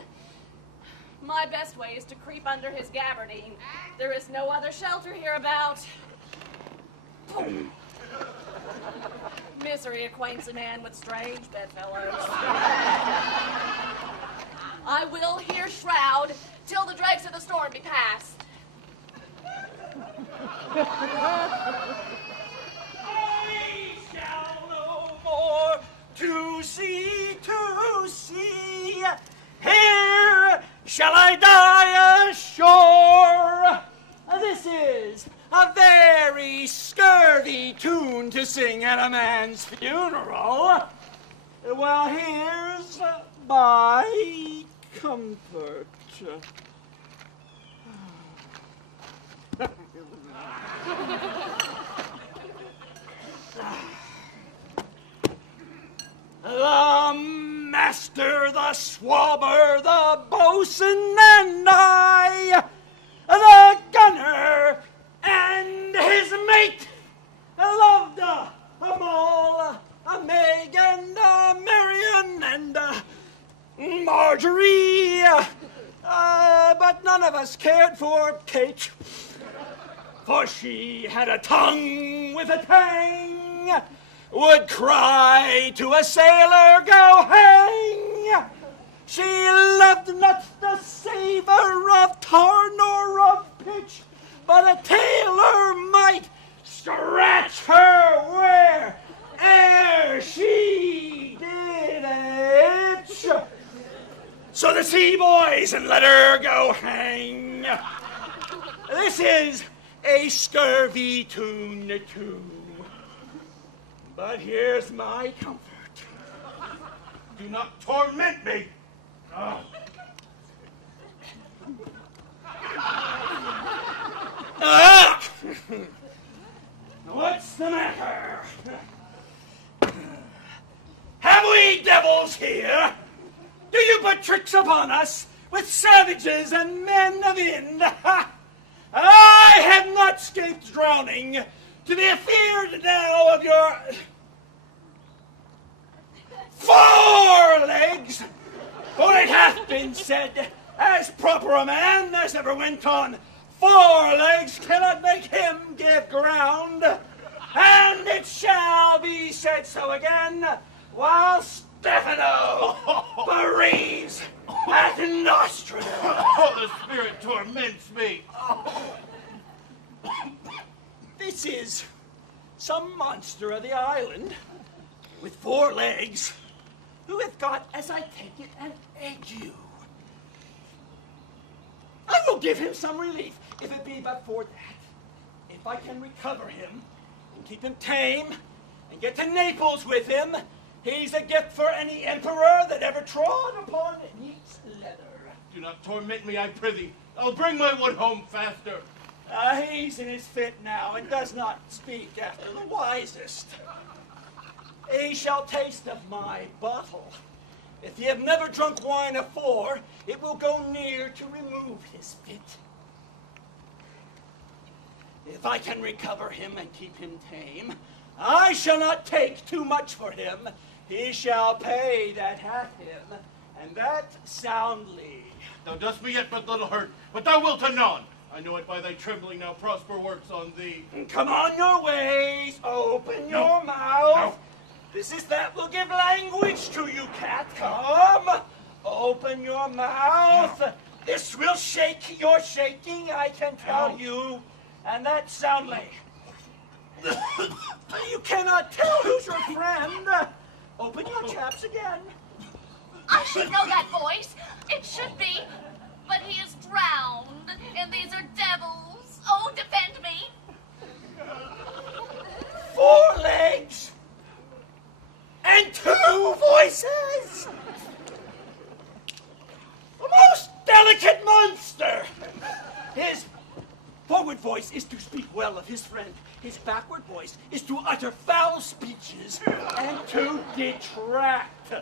My best way is to creep under his gabardine. There is no other shelter hereabout. Misery acquaints a man with strange bedfellows. I will here shroud till the dregs of the storm be past. I shall no more to see. Here shall I die ashore. This is a very scurvy tune to sing at a man's funeral. Well, here's my comfort. The master, the swabber, the boatswain, and I, the gunner, and his mate, loved them all, a Meg and a Marian and a Marjorie, but none of us cared for Kate, for she had a tongue with a tang, would cry to a sailor, go hang. She loved not the savor of tar nor of pitch, but a tailor might scratch her sea, boys, and let her go hang. This is a scurvy tune too. But here's my comfort. Do not torment me. Oh. Ah! What's the matter? Have we devils here? Do you put tricks upon us with savages and men of Ind? I have not escaped drowning to be afeard now of your forelegs. For it hath been said, as proper a man as ever went on, forelegs cannot make him give ground. And it shall be said so again, while Stephano bereaves at Nostrum. Oh, the spirit torments me. This is some monster of the island with 4 legs who hath got, as I take it, an ague. I will give him some relief, if it be but for that. If I can recover him and keep him tame and get to Naples with him, he's a gift for any emperor that ever trod upon neat's leather. Do not torment me, I prithee. I'll bring my wood home faster. He's in his fit now and does not speak after the wisest. He shall taste of my bottle. If ye have never drunk wine afore, it will go near to remove his fit. If I can recover him and keep him tame, I shall not take too much for him. He shall pay that hath him, and that soundly. Thou dost me yet but little hurt, but thou wilt anon. I know it by thy trembling now Prosper works on thee. Come on your ways, open your mouth. No. This is that will give language to you, cat. Come, open your mouth. No. This will shake your shaking, I can tell you, and that soundly. You cannot tell who's your friend. Open your chaps again. I should know that voice. It should be. But he is drowned, and these are devils. Oh, defend me. 4 legs and 2 voices. A most delicate monster. His forward voice is to speak well of his friend. His backward voice is to utter foul speeches and to detract.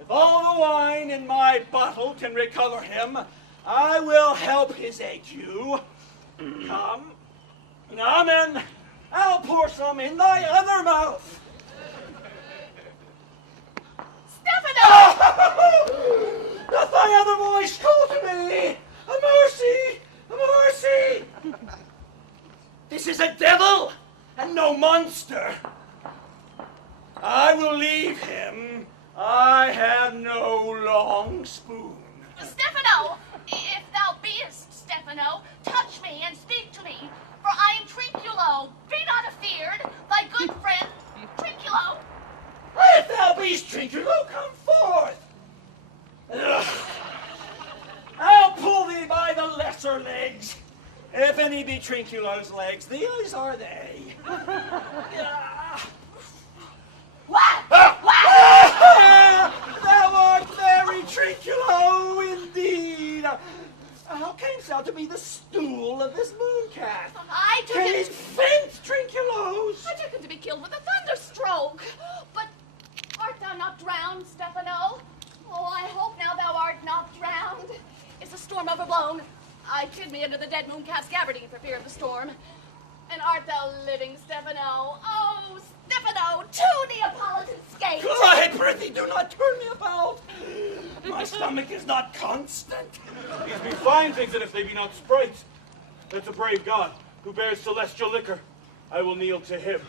If all the wine in my bottle can recover him, I will help his ague. Come, and I'll pour some in thy other mouth. Stephano! Doth thy other voice call to me? A mercy! A mercy! This is a devil, and no monster. I will leave him. I have no long spoon. Stephano! If thou beest, Stephano, touch me and speak to me, for I am Trinculo. Be not afeard, thy good friend, Trinculo. If thou beest, Trinculo, come forth. Ugh. I'll pull thee by the lesser legs. If any be Trinculo's legs, these are they. What? Thou art very Trinculo, indeed. How camest thou to be the stool of this mooncat? I took Can it. it fence Trinculos? I took him to be killed with a thunderstroke. But art thou not drowned, Stephano? Oh, I hope now thou art not drowned. Is the storm overblown? I hid me under the dead mooncat's gabardine for fear of the storm. And art thou living, Stephano? Oh, Stephano, to Neapolitan's gate! I prithee, do not turn me about. My stomach is not constant. These be fine things, and if they be not sprites, that's a brave god who bears celestial liquor. I will kneel to him.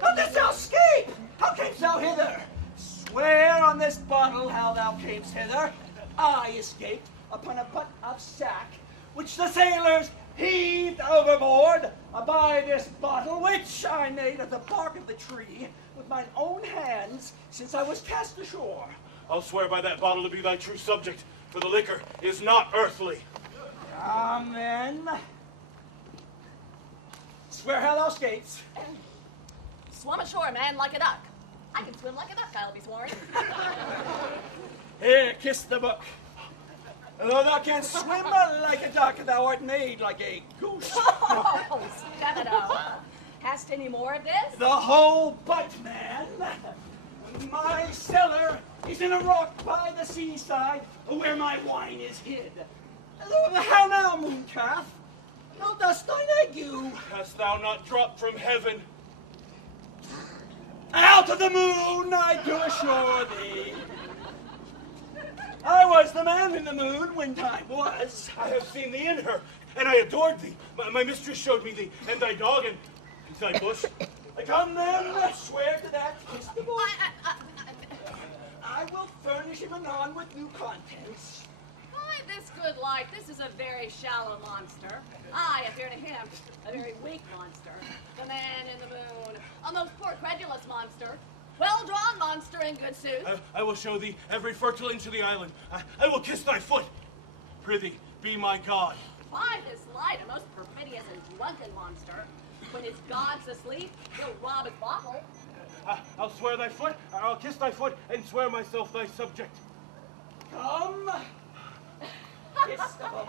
How didst thou escape? How camest thou hither? Swear on this bottle how thou camest hither. I escaped upon a butt of sack, which the sailors heaved overboard by this bottle, which I made of the bark of the tree with mine own hands since I was cast ashore. I'll swear by that bottle to be thy true subject, for the liquor is not earthly. Amen. Swear how thou skates. Swum ashore, man, like a duck. I can swim like a duck, I'll be sworn. Here, kiss the book. Though thou canst swim like a duck, thou art made like a goose. Oh, Stephano. Hast any more of this? The whole butt, man. My cellar is in a rock by the seaside where my wine is hid. How now, mooncalf? How dost thine ague? Hast thou not dropped from heaven? Out of the moon I do assure thee. I was the man in the moon when time was. I have seen thee in her, and I adored thee. My mistress showed me thee, and thy dog, and thy bush. Come then, swear to that, kiss the book. I will furnish him anon with new contents. By this good light, this is a very shallow monster. I appear to him a very weak monster. The man in the moon, a most poor credulous monster. Well-drawn monster in good sooth. I will show thee every fertile inch of the island. I will kiss thy foot. Prithee, be my god. By this light, a most perfidious and drunken monster. When his god's asleep, he'll rob his bottle. I'll swear thy foot, I'll kiss thy foot, and swear myself thy subject. Come, kiss the book.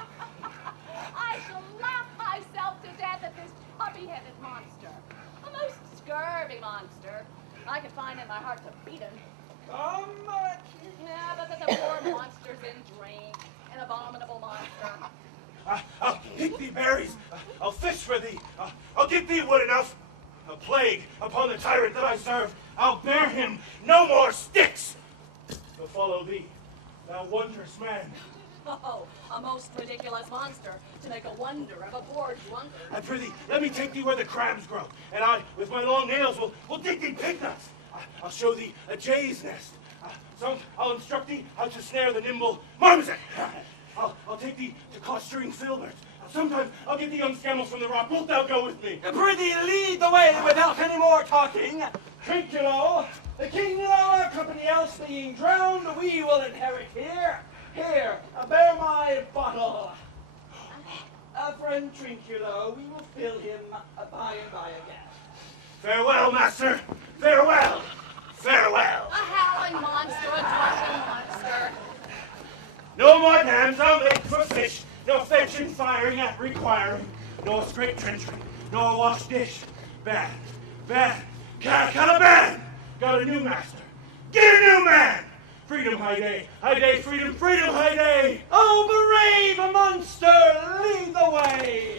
I shall laugh myself to death at this puppy-headed monster. A most scurvy monster. I could find in my heart to beat him. Come, yeah, but the poor monster's in drink. An abominable monster. I'll pick thee berries. I'll fish for thee. I'll get thee wood enough. A plague upon the tyrant that I serve. I'll bear him no more sticks. To follow thee, thou wondrous man. Oh, a most ridiculous monster to make a wonder of a poor drunkard. I prithee, let me take thee where the crabs grow, and I, with my long nails, will dig thee pig nuts. I'll show thee a jay's nest. I'll instruct thee how to snare the nimble marmoset. I'll take thee to costering filberts. Sometimes I'll get the young scammels from the rock. Wilt thou go with me? Prithee, lead the way without any more talking. Trinculo, the king and all our company else being drowned, we will inherit here. Here, bear my bottle. Friend Trinculo, we will fill him by and by again. Farewell, master. Farewell. Farewell. A howling monster, a drunken monster. No more dams I'll make for fish. No fetching, firing at requiring. No scrape trenchery. No wash dish. Bad. Caliban! Got a new master. Get a new man! Freedom, high day. High day, freedom, high day! Oh, brave monster, lead the way!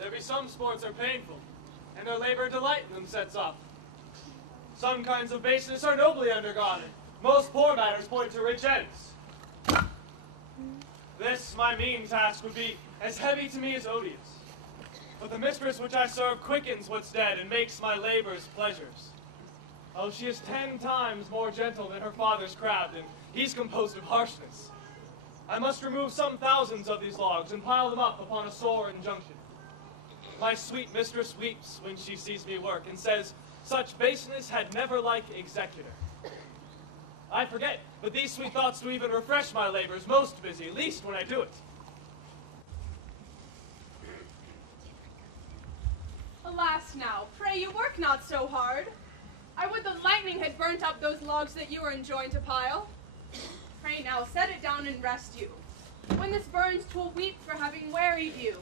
There be some sports are painful, and their labor delight in them sets off. Some kinds of baseness are nobly undergone, and most poor matters point to rich ends. This, my mean task, would be as heavy to me as odious. But the mistress which I serve quickens what's dead, and makes my labors pleasures. Oh, she is 10 times more gentle than her father's craft, and he's composed of harshness. I must remove some thousands of these logs, and pile them up upon a sore injunction. My sweet mistress weeps when she sees me work, and says, such baseness had never like executor. I forget, but these sweet thoughts do even refresh my labors, most busy, least when I do it. Alas now, pray you work not so hard. I would the lightning had burnt up those logs that you were enjoined to pile. Pray now, set it down and rest you. When this burns, 'twill weep for having wearied you.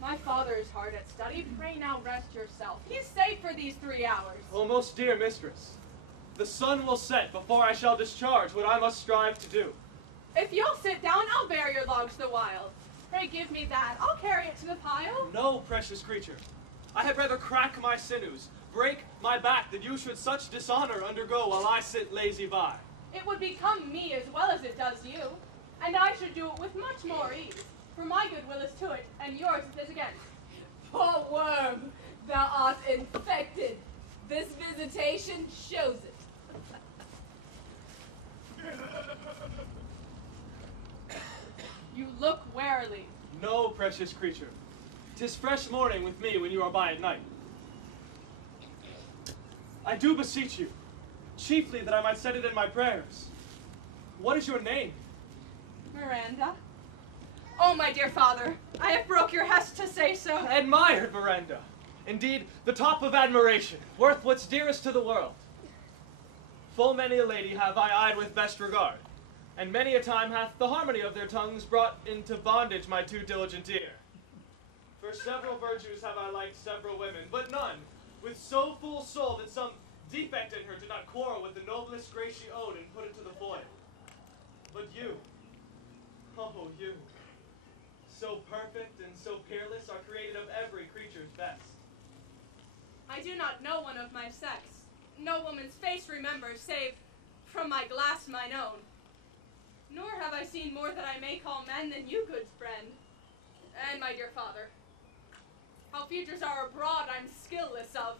My father is hard at study. Pray now rest yourself. He's safe for these 3 hours. Oh, most dear mistress, the sun will set before I shall discharge what I must strive to do. If you'll sit down, I'll bear your logs the while. Pray give me that. I'll carry it to the pile. No, precious creature. I had rather crack my sinews, break my back, than you should such dishonor undergo while I sit lazy by. It would become me as well as it does you, and I should do it with much more ease, for my goodwill is to it, and yours it is against. Poor worm, thou art infected. This visitation shows it. You look warily. No, precious creature. 'Tis fresh morning with me when you are by at night. I do beseech you, chiefly that I might set it in my prayers. What is your name? Miranda? Oh, my dear father, I have broke your hest to say so. Admired, Miranda. Indeed, the top of admiration, worth what's dearest to the world. Full many a lady have I eyed with best regard, and many a time hath the harmony of their tongues brought into bondage my too diligent ear. For several virtues have I liked several women, but none with so full soul that some defect in her did not quarrel with the noblest grace she owed and put it to the foil. But you, oh you, so perfect and so peerless, are created of every creature's best. I do not know one of my sex. No woman's face remember, save from my glass mine own. Nor have I seen more that I may call men than you, good friend, and my dear father. How futures are abroad I'm skillless of,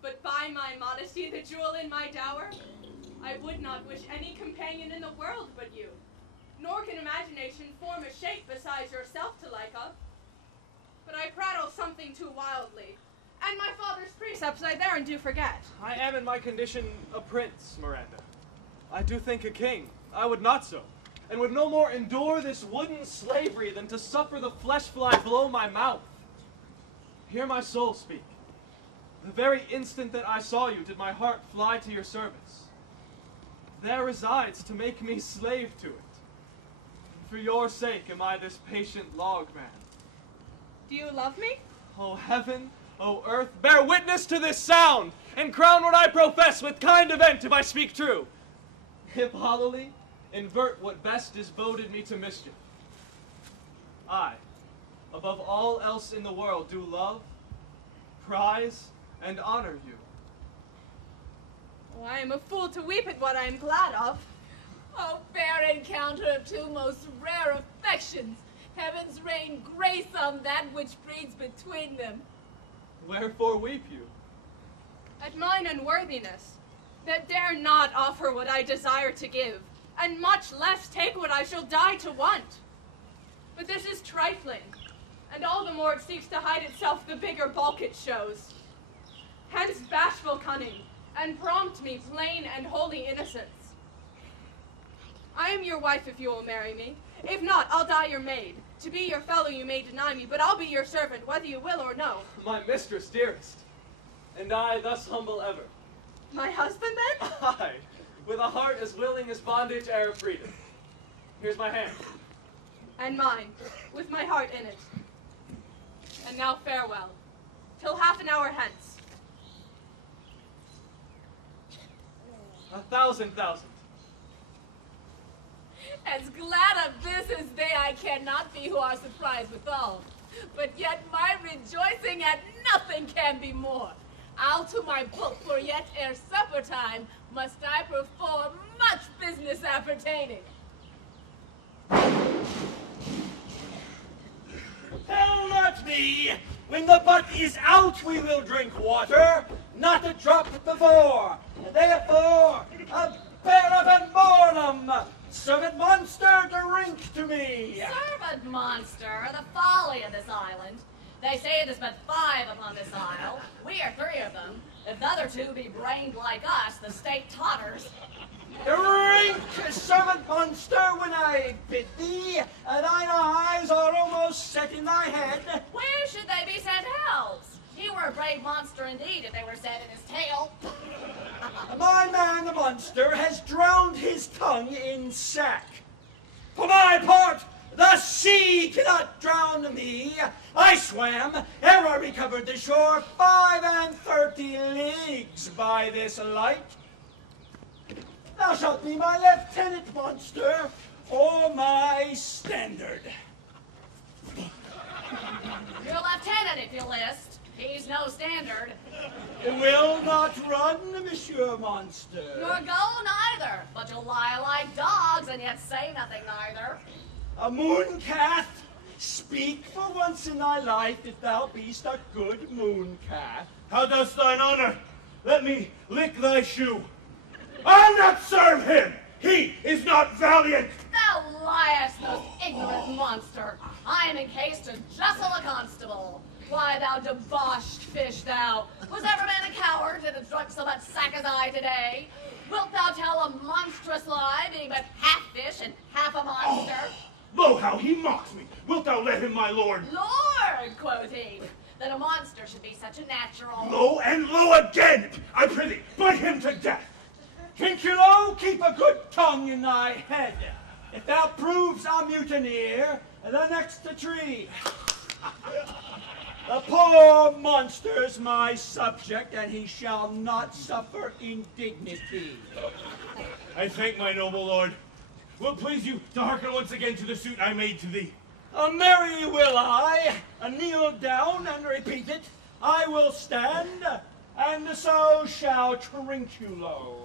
but by my modesty, the jewel in my dower, I would not wish any companion in the world but you, nor can imagination form a shape besides yourself to like of. But I prattle something too wildly, and my father's precepts I there and do forget. I am in my condition a prince, Miranda. I do think a king. I would not so, and would no more endure this wooden slavery than to suffer the flesh fly blow my mouth. Hear my soul speak. The very instant that I saw you did my heart fly to your service. There resides to make me slave to it. And for your sake am I this patient log man. Do you love me? O heaven, O earth, bear witness to this sound, and crown what I profess with kind event if I speak true. If hollowly, invert what best is boded me to mischief. I, above all else in the world, do love, prize, and honor you. Oh, I am a fool to weep at what I am glad of. Oh, fair encounter of two most rare affections. Heaven's rain grace on that which breeds between them. Wherefore weep you? At mine unworthiness, that dare not offer what I desire to give, and much less take what I shall die to want. But this is trifling, and all the more it seeks to hide itself the bigger bulk it shows. Hence bashful cunning, and prompt me plain and holy innocence. I am your wife if you will marry me. If not, I'll die your maid. To be your fellow you may deny me, but I'll be your servant, whether you will or no. My mistress dearest, and I thus humble ever. My husband, then? Aye, with a heart as willing as bondage ere freedom. Here's my hand. And mine, with my heart in it. And now farewell, till half an hour hence. 1,000,000. As glad of this as they I cannot be who are surprised withal. But yet my rejoicing at nothing can be more. I'll to my book, for yet ere supper time must I perform much business appertaining. Tell not me, when the butt is out we will drink water, not a drop before. Therefore, a parabon bonum, servant monster, drink to me. Servant monster, the folly of this island. They say there's but 5 upon this isle. We are 3 of them. If the other 2 be brained like us, the state totters. Drink, servant monster, when I bid thee. Thine eyes are almost set in thy head. Where should they be set else? He were a brave monster indeed if they were set in his tail. My man, the monster, has drowned his tongue in sack. For my part, the sea cannot drown me. I swam, ere I recovered the shore, 35 leagues by this light. Thou shalt be my lieutenant, monster, or my standard. Your lieutenant, if you list. He's no standard. Will not run, Monsieur Monster. Nor go neither, but you'll lie like dogs and yet say nothing neither. A moon-calf, speak for once in thy life if thou beest a good moon-calf. How dost thine honor let me lick thy shoe? I'll not serve him! He is not valiant! Thou liest, most ignorant monster. I am in case to justle a constable. Why, thou debauched fish, thou! Was ever man a coward that has drunk so much sack as I today? Wilt thou tell a monstrous lie, being but half fish and half a monster? Lo, how he mocks me! Wilt thou let him, my lord? Lord, quoth he, that a monster should be such a natural. Lo and lo again! I prithee, bite him to death! Trinculo, keep a good tongue in thy head. If thou proves a mutineer, the next a tree. The poor monster's my subject, and he shall not suffer indignity. I thank my noble lord. Will it please you to hearken once again to the suit I made to thee? Marry will I, kneel down and repeat it. I will stand, and so shall Trinculo.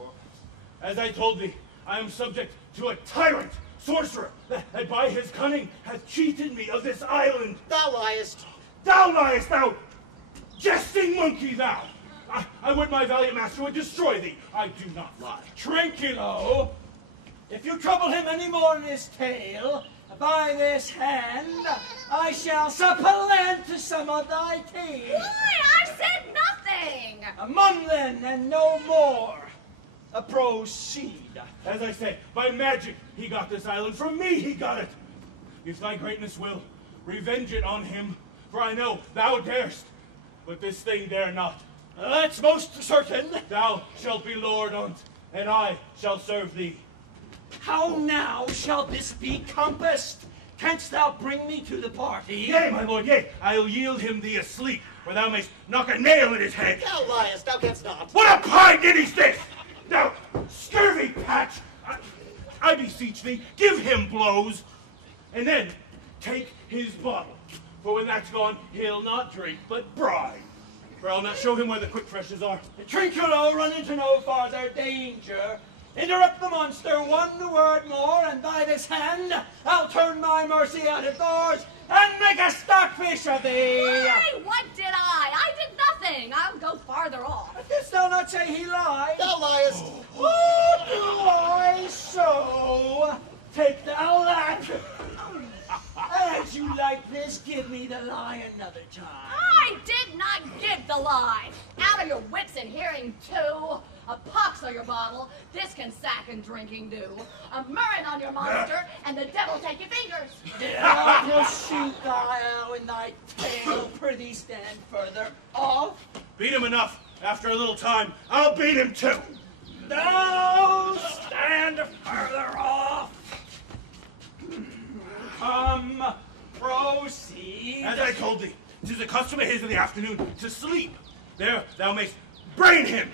As I told thee, I am subject to a tyrant, sorcerer, that by his cunning hath cheated me of this island. Thou liest. Thou liest, thou jesting monkey, thou! I would my valiant master would destroy thee. I do not lie. Trinculo, if you trouble him any more in his tale, by this hand I shall supplement some of thy tale. Why, I said nothing! A month then, and no more. Proceed. As I say, by magic he got this island. From me he got it. If thy greatness will, revenge it on him. For I know thou darest, but this thing dare not. That's most certain. Thou shalt be lord on't, and I shall serve thee. How now shall this be compassed? Canst thou bring me to the party? Yea, my lord, yea. I'll yield him thee asleep, where thou mayst knock a nail in his head. Thou liest, thou canst not. What a pie ninny's this! Thou scurvy patch! I beseech thee, give him blows, and then take his bottle. For when that's gone, he'll not drink, but brine. For I'll not show him where the quick freshes are. Trinculo, run into no farther danger. Interrupt the monster one word more, and by this hand I'll turn my mercy out of doors and make a stockfish of thee. Why, what did I? I did nothing. I'll go farther off. Didst thou not say he lied? Thou liest. Oh, do I so? Take thou that. As you like this, give me the lie another time. I did not give the lie. Out of your wits and hearing too. A pox on your bottle, this can sack and drinking do. A murrain on your monster, and the devil take your fingers. Thou shoot thou in thy tail, prithee stand further off. Beat him enough. After a little time, I'll beat him too. Thou stand further off. Come, proceed. As I told thee, 'tis a custom of his in the afternoon to sleep. There thou mayst brain him,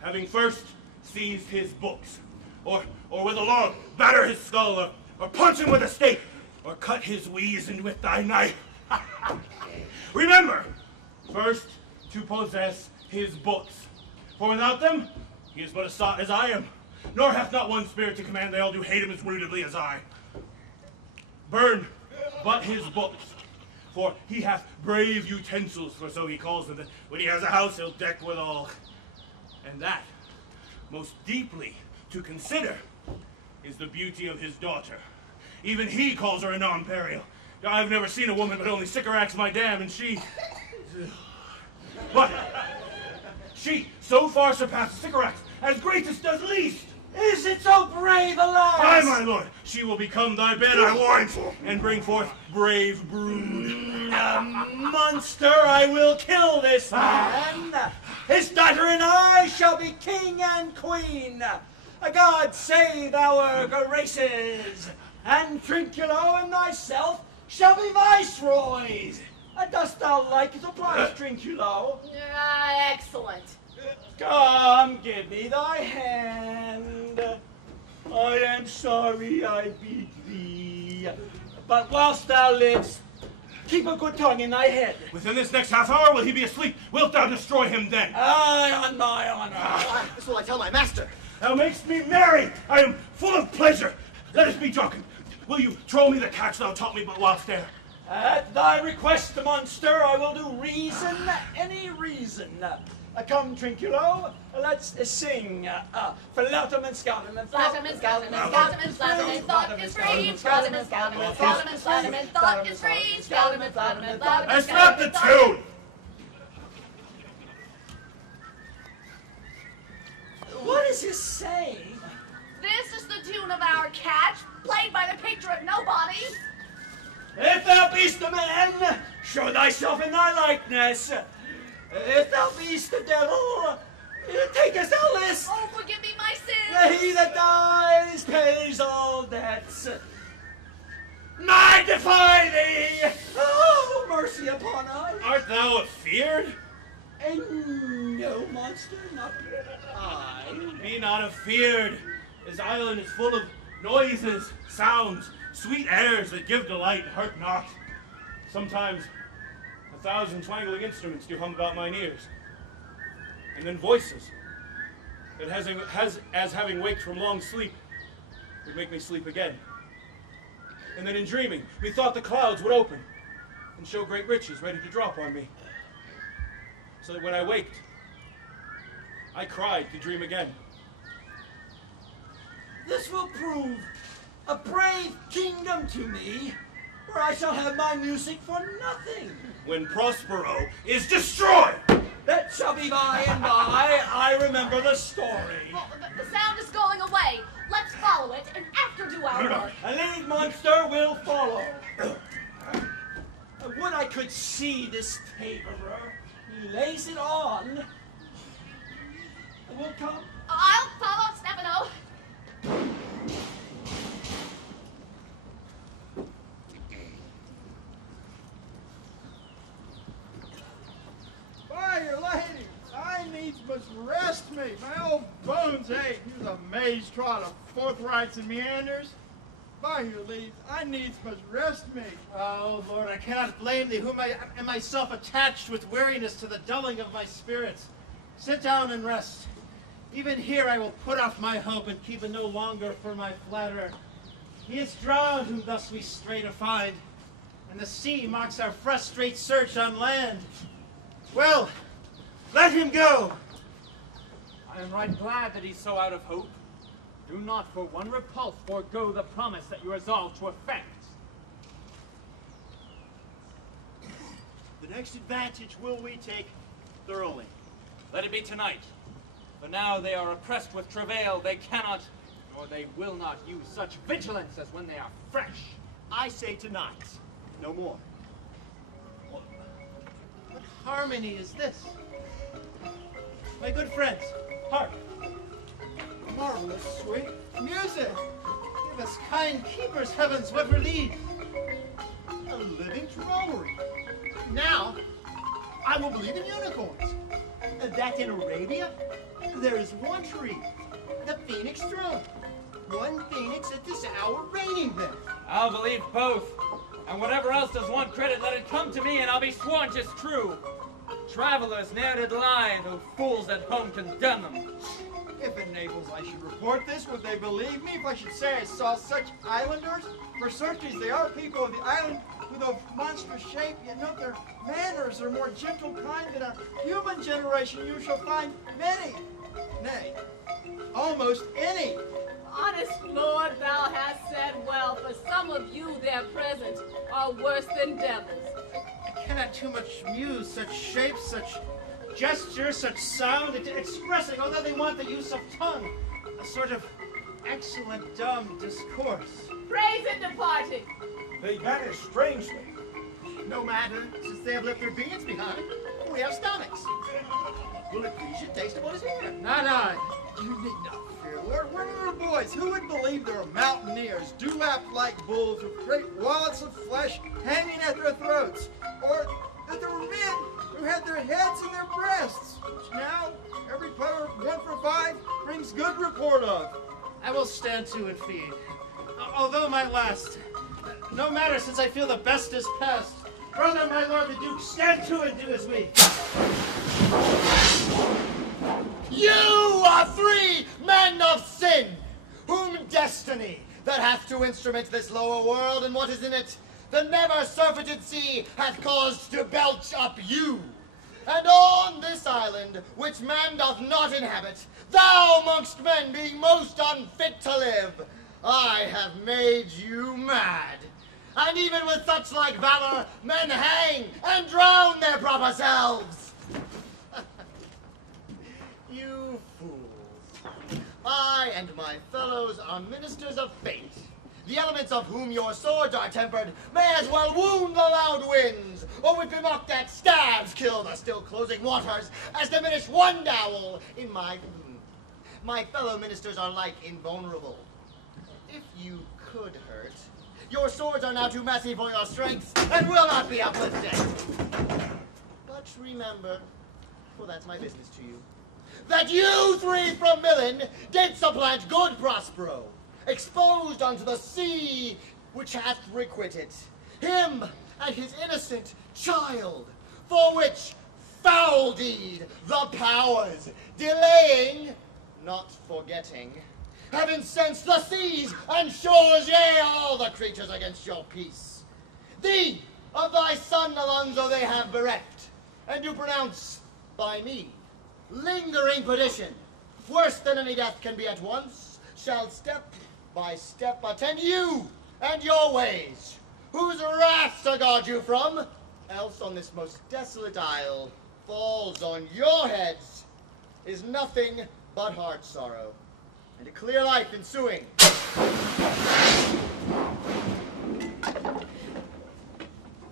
having first seized his books, or with a log batter his skull, or punch him with a stake, or cut his weasand with thy knife. Remember, first to possess his books, for without them he is but a sot as I am, nor hath not one spirit to command. They all do hate him as rootably as I. Burn but his books, for he hath brave utensils, for so he calls them, that when he has a house he'll deck withal. And that, most deeply to consider, is the beauty of his daughter. Even he calls her a non-burial. I've never seen a woman but only Sycorax my dam, and she... But she so far surpasses Sycorax, as greatest does least. Is it so brave a lass? Aye, my lord, she will become thy bed, I warrant, and bring forth brave brood. Monster, I will kill this man. His daughter and I shall be king and queen. God save our graces. And Trinculo and thyself shall be viceroys. Dost thou like it oblige, Trinculo? Excellent. Come, give me thy hand. I am sorry I beat thee, but whilst thou livest, Keep a good tongue in thy head. Within this next half hour will he be asleep. Wilt thou destroy him then? Aye, on my honor. This will I tell my master. Thou makest me merry. I am full of pleasure. Let us be drunken. Will you troll me the catch thou taught me but whilst there? At thy request, monster, I will do reason, any reason. Come, Trinculo, let's sing. Flatum and scoutum and Flatum and scoutum and scoutum and flatum and thought is free. Scoutum and scoutum and flatum and flatum and thought is free. Scoutum and flatum and flatum and That's not the tune. What is he saying? This is the tune of our catch, played by the picture of nobody. If thou be'st a man, show thyself in thy likeness. If thou be'st the devil, take us our list. Oh, forgive me my sins. He that dies pays all debts. Magnify thee! Oh, mercy upon us! Art thou afeard? No, monster, not I. Be not afeard. This island is full of noises, sounds, sweet airs that give delight and hurt not. Sometimes 1,000 twangling instruments do hum about mine ears. And then voices that as having waked from long sleep would make me sleep again. And then in dreaming, methought the clouds would open and show great riches ready to drop on me. So that when I waked, I cried to dream again. This will prove a brave kingdom to me, where I shall have my music for nothing. When Prospero is destroyed! That shall be by and by. I remember the story. Well, the sound is going away. Let's follow it and after do our work. A lead monster will follow. Would I could see this taborer. He lays it on. Will come. I'll follow Stephano. Fire, lady! I needs must rest me. My old bones ache. Here's a maze trot of forthrights and meanders. By your leave, I needs must rest me. Oh, Lord, I cannot blame thee, whom I am myself attached with weariness to the dulling of my spirits. Sit down and rest. Even here I will put off my hope and keep it no longer for my flatterer. He is drowned whom thus we stray to find, and the sea marks our frustrate search on land. Well, let him go. I am right glad that he's so out of hope. Do not for one repulse forego the promise that you resolve to effect. The next advantage will we take thoroughly. Let it be tonight. For now they are oppressed with travail. They cannot, nor they will not use such vigilance as when they are fresh. I say tonight, no more. What harmony is this? My good friends, hark. Marvelous sweet music. Give us kind keepers, heavens, what relief. A living drollery. Now, I will believe in unicorns. That in Arabia, there is one tree, the phoenix throne. One phoenix at this hour reigning there. I'll believe both. And whatever else does want credit, let it come to me, and I'll be sworn 'tis true. Travelers ne'er did lie, though fools at home condemn them. If it enables I should report this, would they believe me if I should say I saw such islanders? For certes they are people of the island with a monstrous shape, yet note their manners are more gentle kind than a human generation you shall find many, nay, almost any. Honest Lord, thou hast said well, for some of you there present are worse than devils. I cannot too much muse such shapes, such gesture, such sound, expressing, although they want the use of tongue, a sort of excellent dumb discourse. Praise it departed. They vanish strangely. No matter, since they have left their beards behind, we have stomachs. Will it please you taste of what is here? Not I. You need not fear, Lord. We're little boys. Who would believe there are mountaineers, dewlap like bulls with great wallets of flesh hanging at their throats? Or that there were men who had their heads in their breasts, which now every player 1 for 5 brings good report of. I will stand to and feed. Although my last, no matter since I feel the best is past. Brother, my lord the Duke, stand to and do as we. You are three men of sin, whom destiny, that hath to instrument this lower world and what is in it, the never surfeited sea hath caused to belch up you. And on this island, which man doth not inhabit, thou amongst men being most unfit to live, I have made you mad. And even with such like valor, men hang and drown their proper selves. You fools. I and my fellows are ministers of fate. The elements of whom your swords are tempered may as well wound the loud winds, or with bemocked at stabs kill the still closing waters, as diminish one dowel in my... My fellow ministers are like invulnerable. If you could hurt, your swords are now too messy for your strength, and will not be uplifted. But remember, for that's my business to you, that you three from Millen did supplant good Prospero, exposed unto the sea which hath requited him and his innocent child, for which foul deed the powers, delaying, not forgetting, have incensed the seas and shores, yea, all the creatures against your peace. Thee of thy son Alonso they have bereft, and do pronounce by me lingering perdition, worse than any death can be at once, shall step by step attend you and your ways, whose wrath to guard you from, else on this most desolate isle falls on your heads, is nothing but heart sorrow, and a clear life ensuing.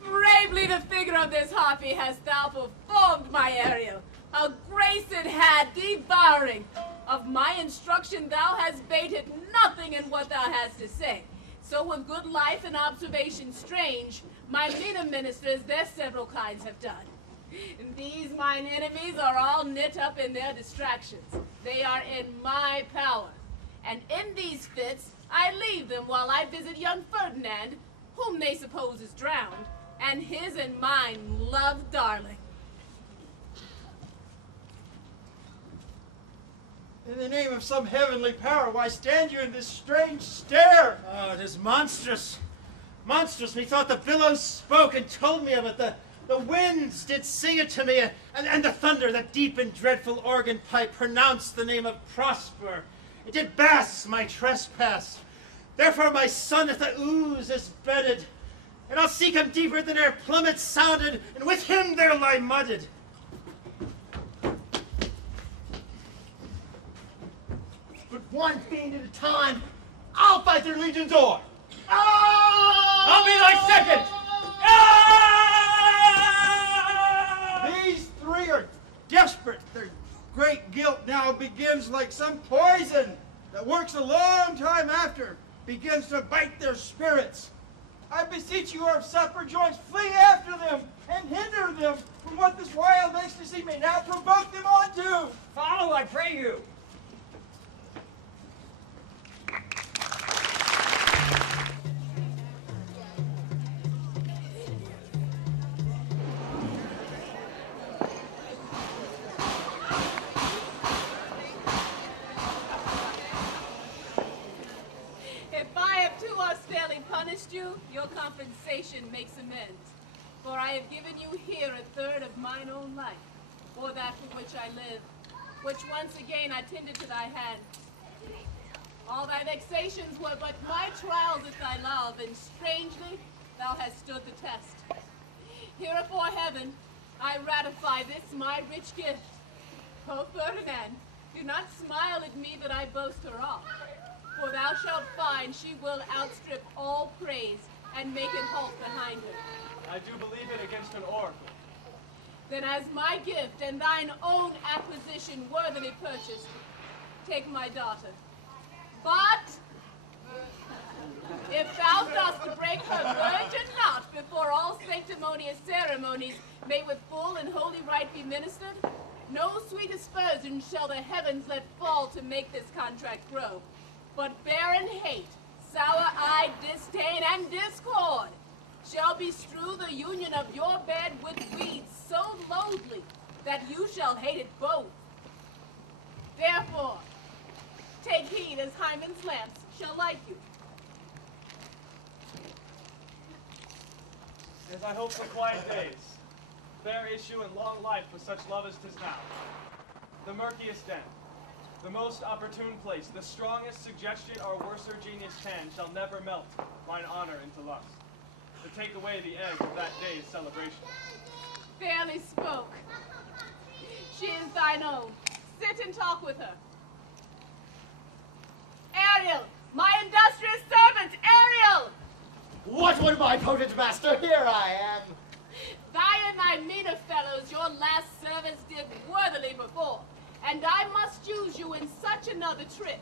Bravely the figure of this harpy hast thou performed, my Ariel. How grace it had, devouring. Of my instruction thou hast bated nothing in what thou hast to say. So with good life and observation strange, my meaner ministers their several kinds have done. These mine enemies are all knit up in their distractions. They are in my power. And in these fits I leave them while I visit young Ferdinand, whom they suppose is drowned, and his and mine loved darling. In the name of some heavenly power, why stand you in this strange stare? Oh, it is monstrous. Monstrous. Methought the billows spoke and told me of it. The winds did sing it to me, and the thunder, that deep and dreadful organ pipe, pronounced the name of Prosper. It did bass my trespass. Therefore my son at the ooze is bedded, and I'll seek him deeper than e'er plummet sounded, and with him there lie mudded. But one fiend at a time, I'll fight their legions o'er. I'll be thy second! These three are desperate. Their great guilt now begins like some poison that works a long time after, begins to bite their spirits. I beseech you, our supper joints, flee after them and hinder them from what this wild ecstasy may now provoke them on to. Follow, I pray you. You, your compensation makes amends. For I have given you here a third of mine own life, for that for which I live, which once again I tended to thy hand. All thy vexations were but my trials at thy love, and strangely thou hast stood the test. Here afore heaven, I ratify this my rich gift. O Ferdinand, do not smile at me that I boast her off. For thou shalt find she will outstrip all praise and make it halt behind her. I do believe it against an oracle. Then as my gift and thine own acquisition worthily purchased, take my daughter. But if thou dost break her virgin not before all sanctimonious ceremonies may with full and holy rite be ministered, no sweet aspersion shall the heavens let fall to make this contract grow. But barren hate, sour-eyed disdain, and discord shall bestrew the union of your bed with weeds so loathly that you shall hate it both. Therefore, take heed as Hymen's lamps shall light you. As I hope for quiet days, fair issue and long life for such love as 'tis now. The murkiest den, the most opportune place, the strongest suggestion or worser genius can shall never melt mine honor into lust, to take away the edge of that day's celebration. Fairly spoke. She is thine own. Sit and talk with her. Ariel, my industrious servant, Ariel! What would my potent master? Here I am. Thy and thy meaner fellows your last service did worthily before, and I must use you in such another trick.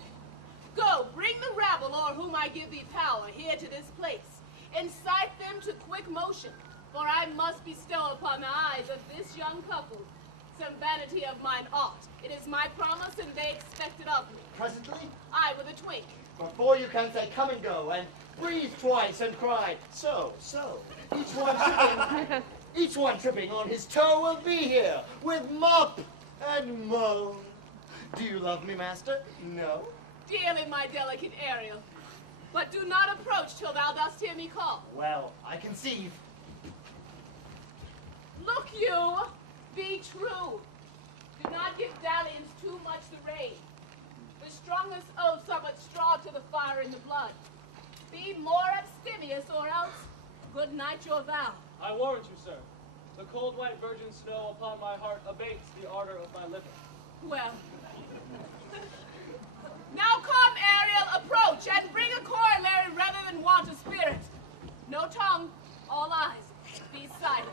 Go, bring the rabble o'er whom I give thee power here to this place. Incite them to quick motion, for I must bestow upon the eyes of this young couple some vanity of mine art. It is my promise, and they expect it of me. Presently? I with a twink. Before you can say come and go, and breathe twice and cry, so. Each one tripping on his toe will be here, with mop and moan. Do you love me, master? No? Dearly, my delicate Ariel. But do not approach till thou dost hear me call. Well, I conceive. Look you, be true. Do not give dalliance too much the rein. The strongest oaths are but straw to the fire in the blood. Be more abstemious, or else good night your vow. I warrant you, sir. The cold white virgin snow upon my heart abates the ardor of my liver. Well. Now come, Ariel, approach, and bring a corollary rather than want a spirit. No tongue, all eyes. Be silent.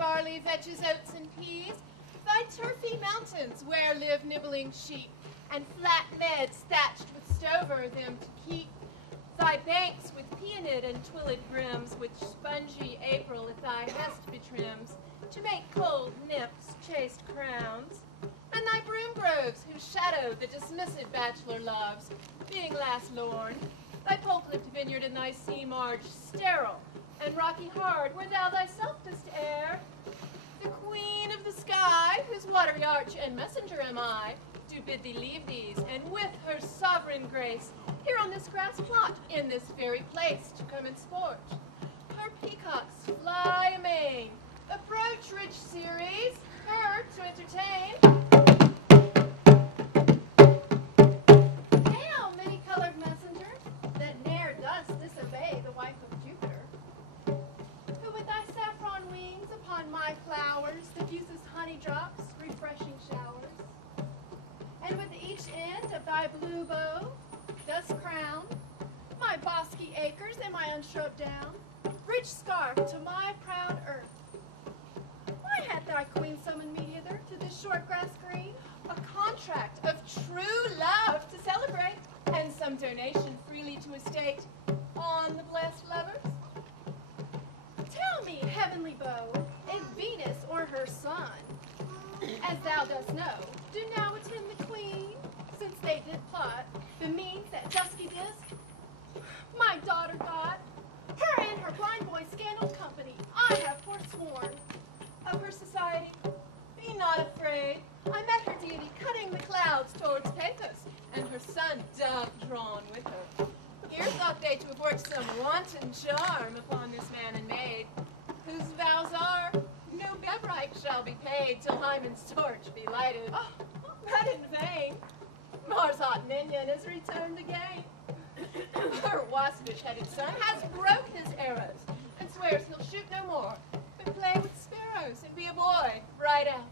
barley, vetches, oats, and peas, thy turfy mountains where live nibbling sheep, and flat meads thatched with stover them to keep, thy banks with peonid and twilled brims, which spongy April at thy hest betrims, to make cold nymphs chaste crowns, and thy broom groves whose shadow the dismissed bachelor loves, being last lorn, thy pole-clipped vineyard and thy sea-marge sterile, and rocky hard where thou thyself dost err, the queen of the sky, whose watery arch and messenger am I, do bid thee leave these, and with her sovereign grace, here on this grass plot, in this very place, to come and sport. Her peacocks fly amain. Approach, rich Ceres, her to entertain. Hail, many-colored messenger, that ne'er does disobey the wife of Jupiter, who with thy saffron wings upon my flowers diffuses honey drops, refreshing showers, and with each end of thy blue bow dost crown my bosky acres and my unshrubed down, rich scarf to my proud earth. Why hath thy queen summoned me hither to this short grass green? A contract of true love to celebrate, and some donation freely to estate on the blessed lovers. Tell me, heavenly bow, if Venus or her son, as thou dost know, do now attend the queen, since they did plot the means that dusky disk my daughter got, her and her blind boy scandaled company, I have forsworn. Of her society, be not afraid. I met her deity cutting the clouds towards Tempest, and her son dove drawn with her. Here thought they to have worked some wanton charm upon this man and maid, whose vows are, no beverite shall be paid till Hymen's torch be lighted. Oh, but in vain. Mars' hot minion is returned again. Her waspish-headed son has broke his arrows, and swears he'll shoot no more, but play with sparrows and be a boy right out.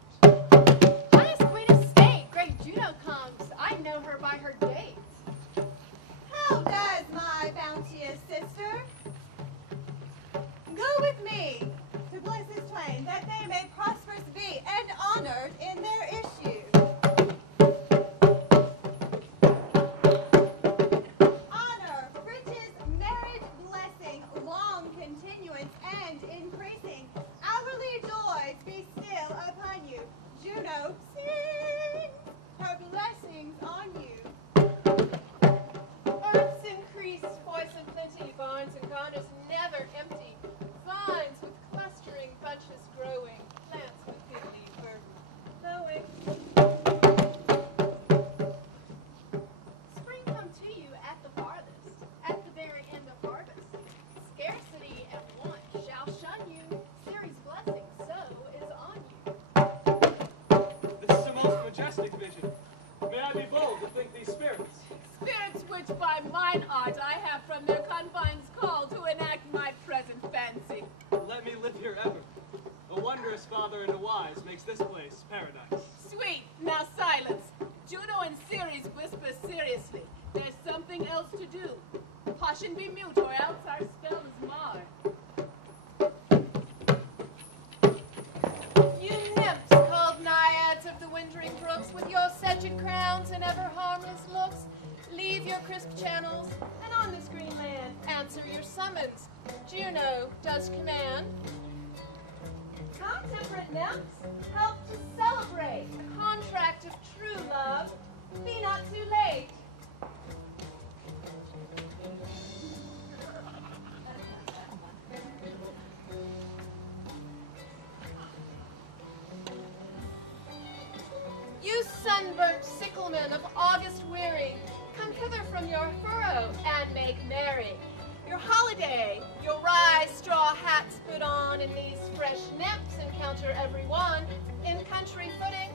Highest queen of state, great Juno comes. I know her by her gait. How does my bounteous sister? Go with me to Bliss's twain, that they may prosperous be and honored in their issue. Honor, riches, marriage, blessing, long continue majestic vision. May I be bold to think these spirits? Spirits which by mine art I have from their confines called to enact my present fancy. Let me live here ever. A wondrous father and a wise makes this place paradise. Sweet, now silence. Juno and Ceres whisper seriously. There's something else to do. Hush and be mute, or else our spell is marred. You nymphs called naiads of the wintering brooks, with your sedged crowns and ever harmless looks, leave your crisp channels, and on this green land answer your summons. Juno does command. Come, temperate nymphs, help to celebrate a contract of true love. Be not too late. You sunburnt sicklemen of August weary, come hither from your furrow and make merry. Your holiday, your rye straw hats put on, and these fresh nymphs encounter every one in country footing.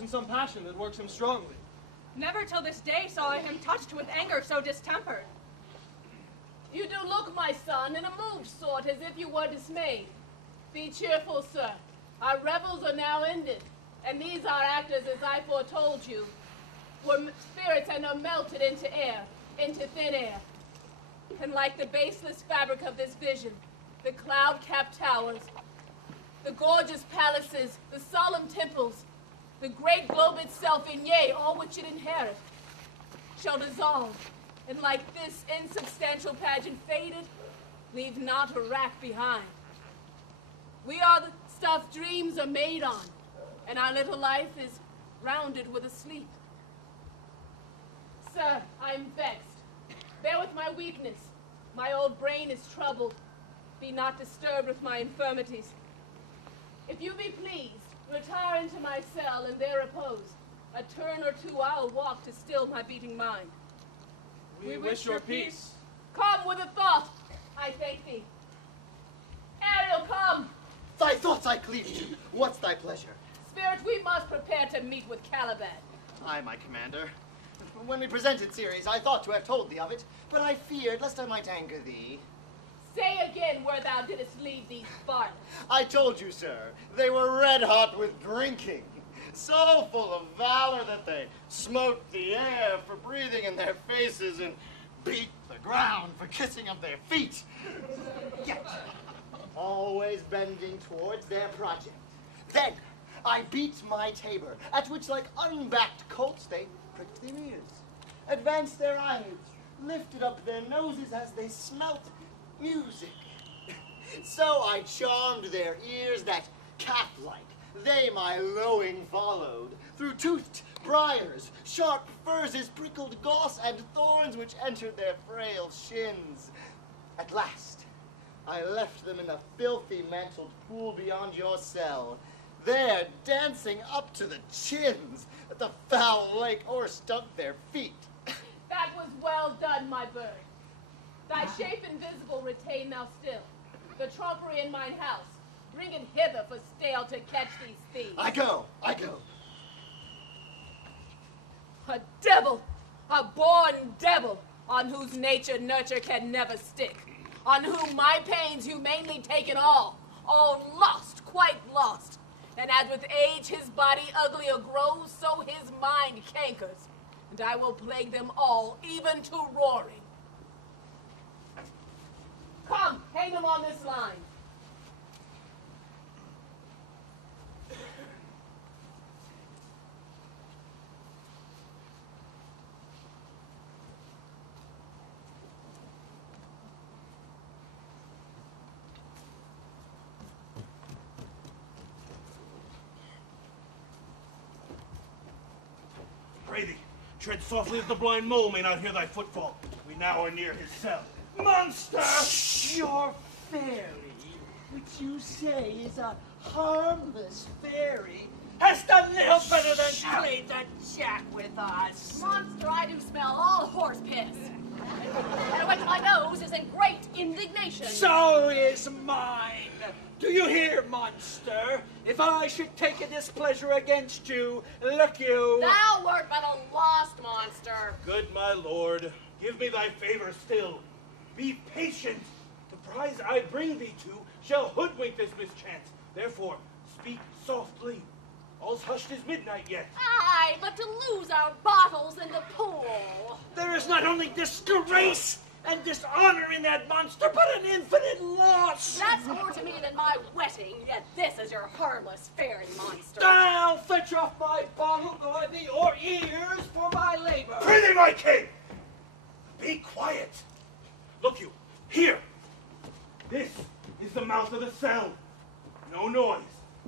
In some passion that works him strongly. Never till this day saw I him touched with anger so distempered. You do look, my son, in a moved sort, as if you were dismayed. Be cheerful, sir. Our revels are now ended, and these our actors, as I foretold you, were spirits and are melted into air, into thin air. And like the baseless fabric of this vision, the cloud-capped towers, the gorgeous palaces, the solemn temples, the great globe itself, and yea, all which it inherit, shall dissolve, and like this insubstantial pageant faded, leave not a rack behind. We are the stuff dreams are made on, and our little life is rounded with a sleep. Sir, I'm vexed. Bear with my weakness. My old brain is troubled. Be not disturbed with my infirmities. If you be pleased, retire into my cell and there repose. A turn or two I'll walk to still my beating mind. We wish your peace. Come with a thought. I thank thee. Ariel, come. Thy thoughts I cleave to. What's thy pleasure? Spirit, we must prepare to meet with Caliban. Aye, my commander. When we presented Ceres, I thought to have told thee of it, but I feared lest I might anger thee. Say again where thou didst lead these varlets? I told you, sir, they were red hot with drinking. So full of valor that they smote the air for breathing in their faces and beat the ground for kissing of their feet. Yet, always bending towards their project. Then I beat my tabor, at which like unbacked colts they pricked their ears, advanced their eyelids, lifted up their noses as they smelt music. So I charmed their ears that calf-like they my lowing followed, through toothed briars, sharp furzes, prickled goss, and thorns which entered their frail shins. At last, I left them in the filthy mantled pool beyond your cell, there dancing up to the chins, that the foul lake o'erstunk their feet. That was well done, my bird. Thy shape invisible retain thou still. The trumpery in mine house, bring it hither for stale to catch these thieves. I go. A devil, a born devil, on whose nature nurture can never stick, on whom my pains humanely taken all lost, quite lost. And as with age his body uglier grows, so his mind cankers, and I will plague them all, even to roaring. Come, hang them on this line. Pray thee, tread softly as the blind mole may not hear thy footfall. We now are near his cell. Monster! Your fairy, which you say is a harmless fairy, has done little better than play the jack with us. Monster, I do smell all horse piss. And wet my nose is in great indignation. So is mine. Do you hear, monster? If I should take a displeasure against you, look you. Thou wert but a lost monster. Good my lord, give me thy favor still. Be patient. The prize I bring thee to shall hoodwink this mischance. Therefore, speak softly. All's hushed as midnight yet. Aye, but to lose our bottles in the pool. There is not only disgrace and dishonor in that monster, but an infinite loss. That's more to me than my wetting, yet this is your harmless fairy monster. I'll fetch off my bottle, guard thee, or ears for my labor. Prithee, my king! Be quiet. Look you, here. This is the mouth of the cell. No noise,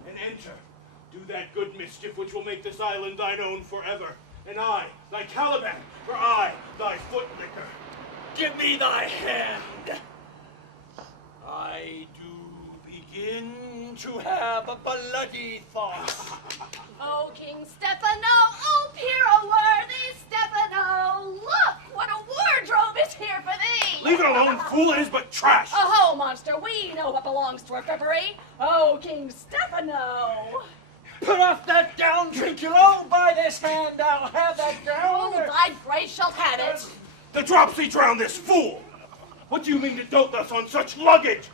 and enter. Do that good mischief which will make this island thine own forever. And I, thy Caliban, for I, thy foot licker. Give me thy hand. I do begin to have a bloody thought. Oh, King Stephano, oh, hero-worthy Stephano, look what a wardrobe is here for thee. Leave it alone, fool, it is but trash. Oh, monster, we know what belongs to our frippery. Oh, King Stephano. Put off that gown, Trinculo. By this hand I'll have that gown. Oh, thy grace shalt have it. The dropsy drown this fool! What do you mean to dote thus on such luggage?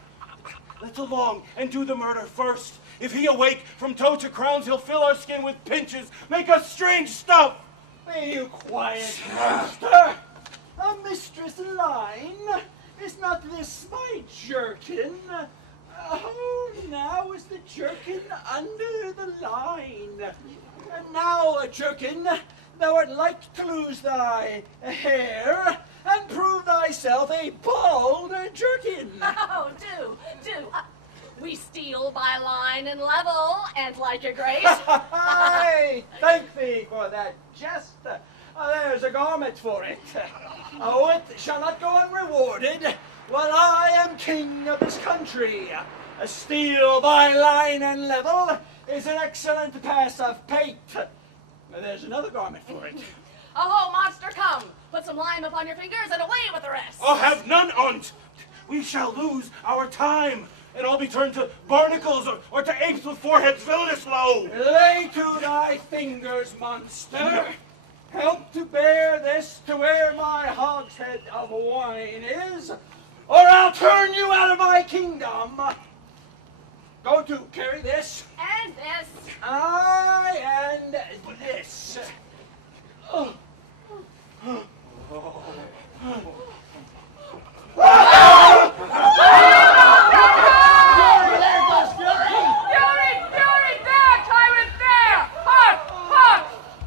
Let's along and do the murder first. If he awake, from toe to crowns, he'll fill our skin with pinches, make us strange stuff. Be you quiet, master. A mistress line. Is not this my jerkin? Oh, now is the jerkin under the line. And now, jerkin, thou art like to lose thy hair and prove thyself a bald jerkin. Oh, do. We steal by line and level, and like your grace. I thank thee for that jest. There's a garment for it. Oh, it shall not go unrewarded while I am king of this country. A steal by line and level is an excellent pass of pate. There's another garment for it. Oh, monster, come. Put some lime upon your fingers and away with the rest. I'll have none on't. We shall lose our time, and all be turned to barnacles or to apes with foreheads villainous low. Lay to thy fingers, monster. Help to bear this to where my hogshead of wine is, or I'll turn you out of my kingdom. madam, go to carry this. And this. Aye, and this. Oh. Fury, there, tyrant, there! Hark, hark!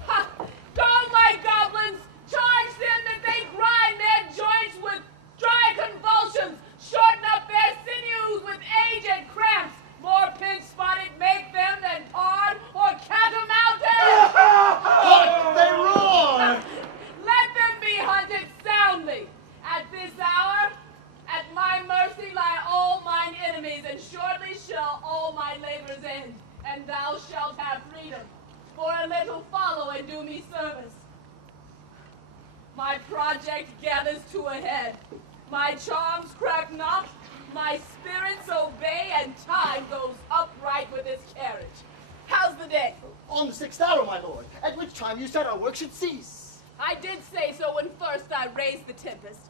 Ha! Go, my goblins! Charge them that they grind their joints with dry convulsions, shorten up their sinews with age and cramps, more pinch-spotted make them than pard or catamounted! Hark, they roar! Let them be hunted soundly. At this hour, at my mercy lie all mine enemies, and shortly shall all my labors end, and thou shalt have freedom. For a little follow and do me service. My project gathers to a head. My charms crack not, my spirits obey, and time goes upright with its carriage. How's the day? On the 6th hour, my lord, at which time you said our work should cease. I did say so when first I raised the Tempest.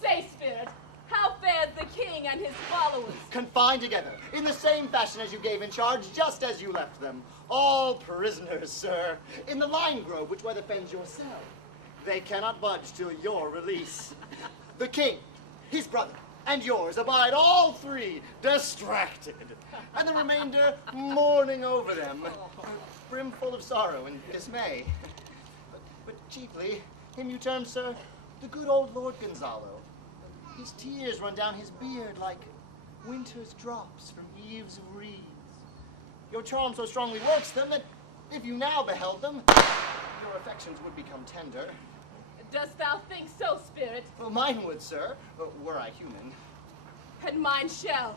Say, Spirit, how fared the king and his followers? Confined together, in the same fashion as you gave in charge, just as you left them. All prisoners, sir, in the lime grove which weather fends your cell. They cannot budge till your release. The king, his brother, and yours abide all three distracted, and the remainder mourning over them, brimful of sorrow and dismay. But chiefly, him you term, sir, the good old Lord Gonzalo. His tears run down his beard like winter's drops from eaves of reeds. Your charm so strongly works them that if you now beheld them, your affections would become tender. Dost thou think so, Spirit? Well, mine would, sir, were I human. And mine shall.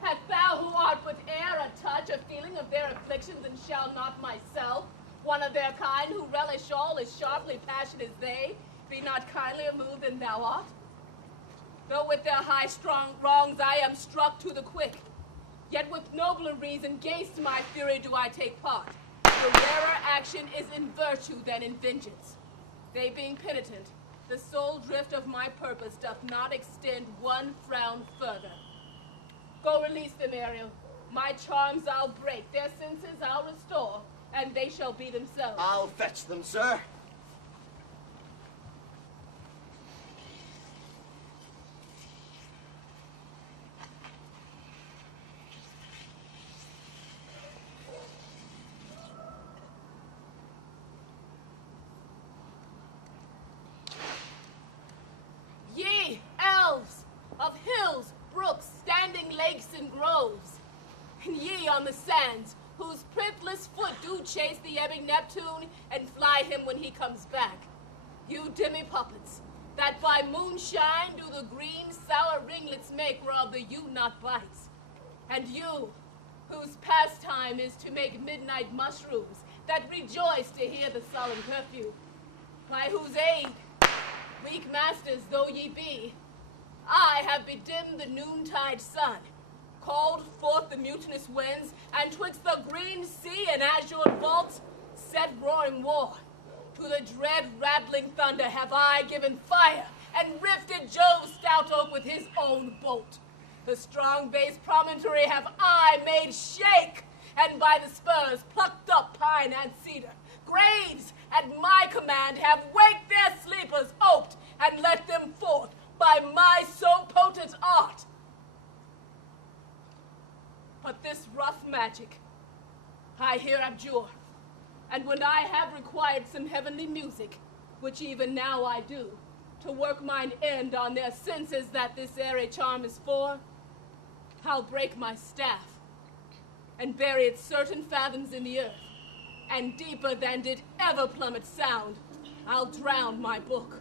Hast thou who art but e'er a touch, a feeling of their afflictions, and shall not myself, one of their kind who relish all as sharply passionate as they, be not kindlier moved than thou art? Though with their high strong wrongs I am struck to the quick, yet with nobler reason gainst my fury do I take part. The rarer action is in virtue than in vengeance. They being penitent, the sole drift of my purpose doth not extend one frown further. Go release them, Ariel. My charms I'll break, their senses I'll restore, and they shall be themselves. I'll fetch them, sir. Ye elves of hills, brooks, standing lakes, and groves, and ye on the sands, whose printless foot do chase the ebbing Neptune and fly him when he comes back. You demi-puppets, that by moonshine do the green sour ringlets make whereof the yew not bites. And you, whose pastime is to make midnight mushrooms that rejoice to hear the solemn curfew, by whose aid, weak masters though ye be, I have bedimmed the noontide sun, called forth the mutinous winds, and twixt the green sea and azured vaults set roaring war. To the dread rattling thunder have I given fire, and rifted Jove's stout oak with his own bolt. The strong base promontory have I made shake, and by the spurs plucked up pine and cedar. Graves at my command have waked their sleepers oped, and let them forth by my so potent art. But this rough magic I here abjure, and when I have required some heavenly music, which even now I do, to work mine end on their senses that this airy charm is for, I'll break my staff, and bury it certain fathoms in the earth, and deeper than did ever plummet sound, I'll drown my book.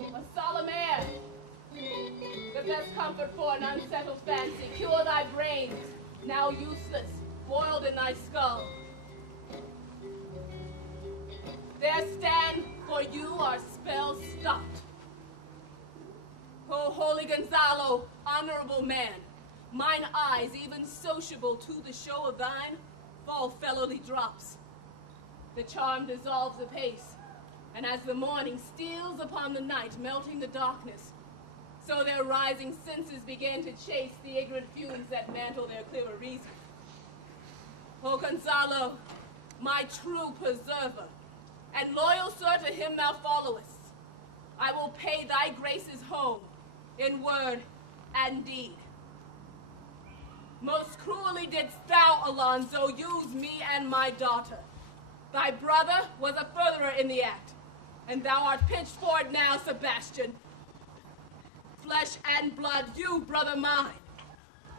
A solemn air, the best comfort for an unsettled fancy. Cure thy brains, now useless, boiled in thy skull. There stand for you our spells stopped. O holy Gonzalo, honorable man, mine eyes, even sociable to the show of thine, fall fellowly drops. The charm dissolves apace, and as the morning steals upon the night, melting the darkness, so their rising senses begin to chase the ignorant fumes that mantle their clearer reason. O Gonzalo, my true preserver, and loyal sir to him thou followest, I will pay thy graces home in word and deed. Most cruelly didst thou, Alonso, use me and my daughter. Thy brother was a furtherer in the act, and thou art pinched for it now, Sebastian. Flesh and blood, you, brother mine,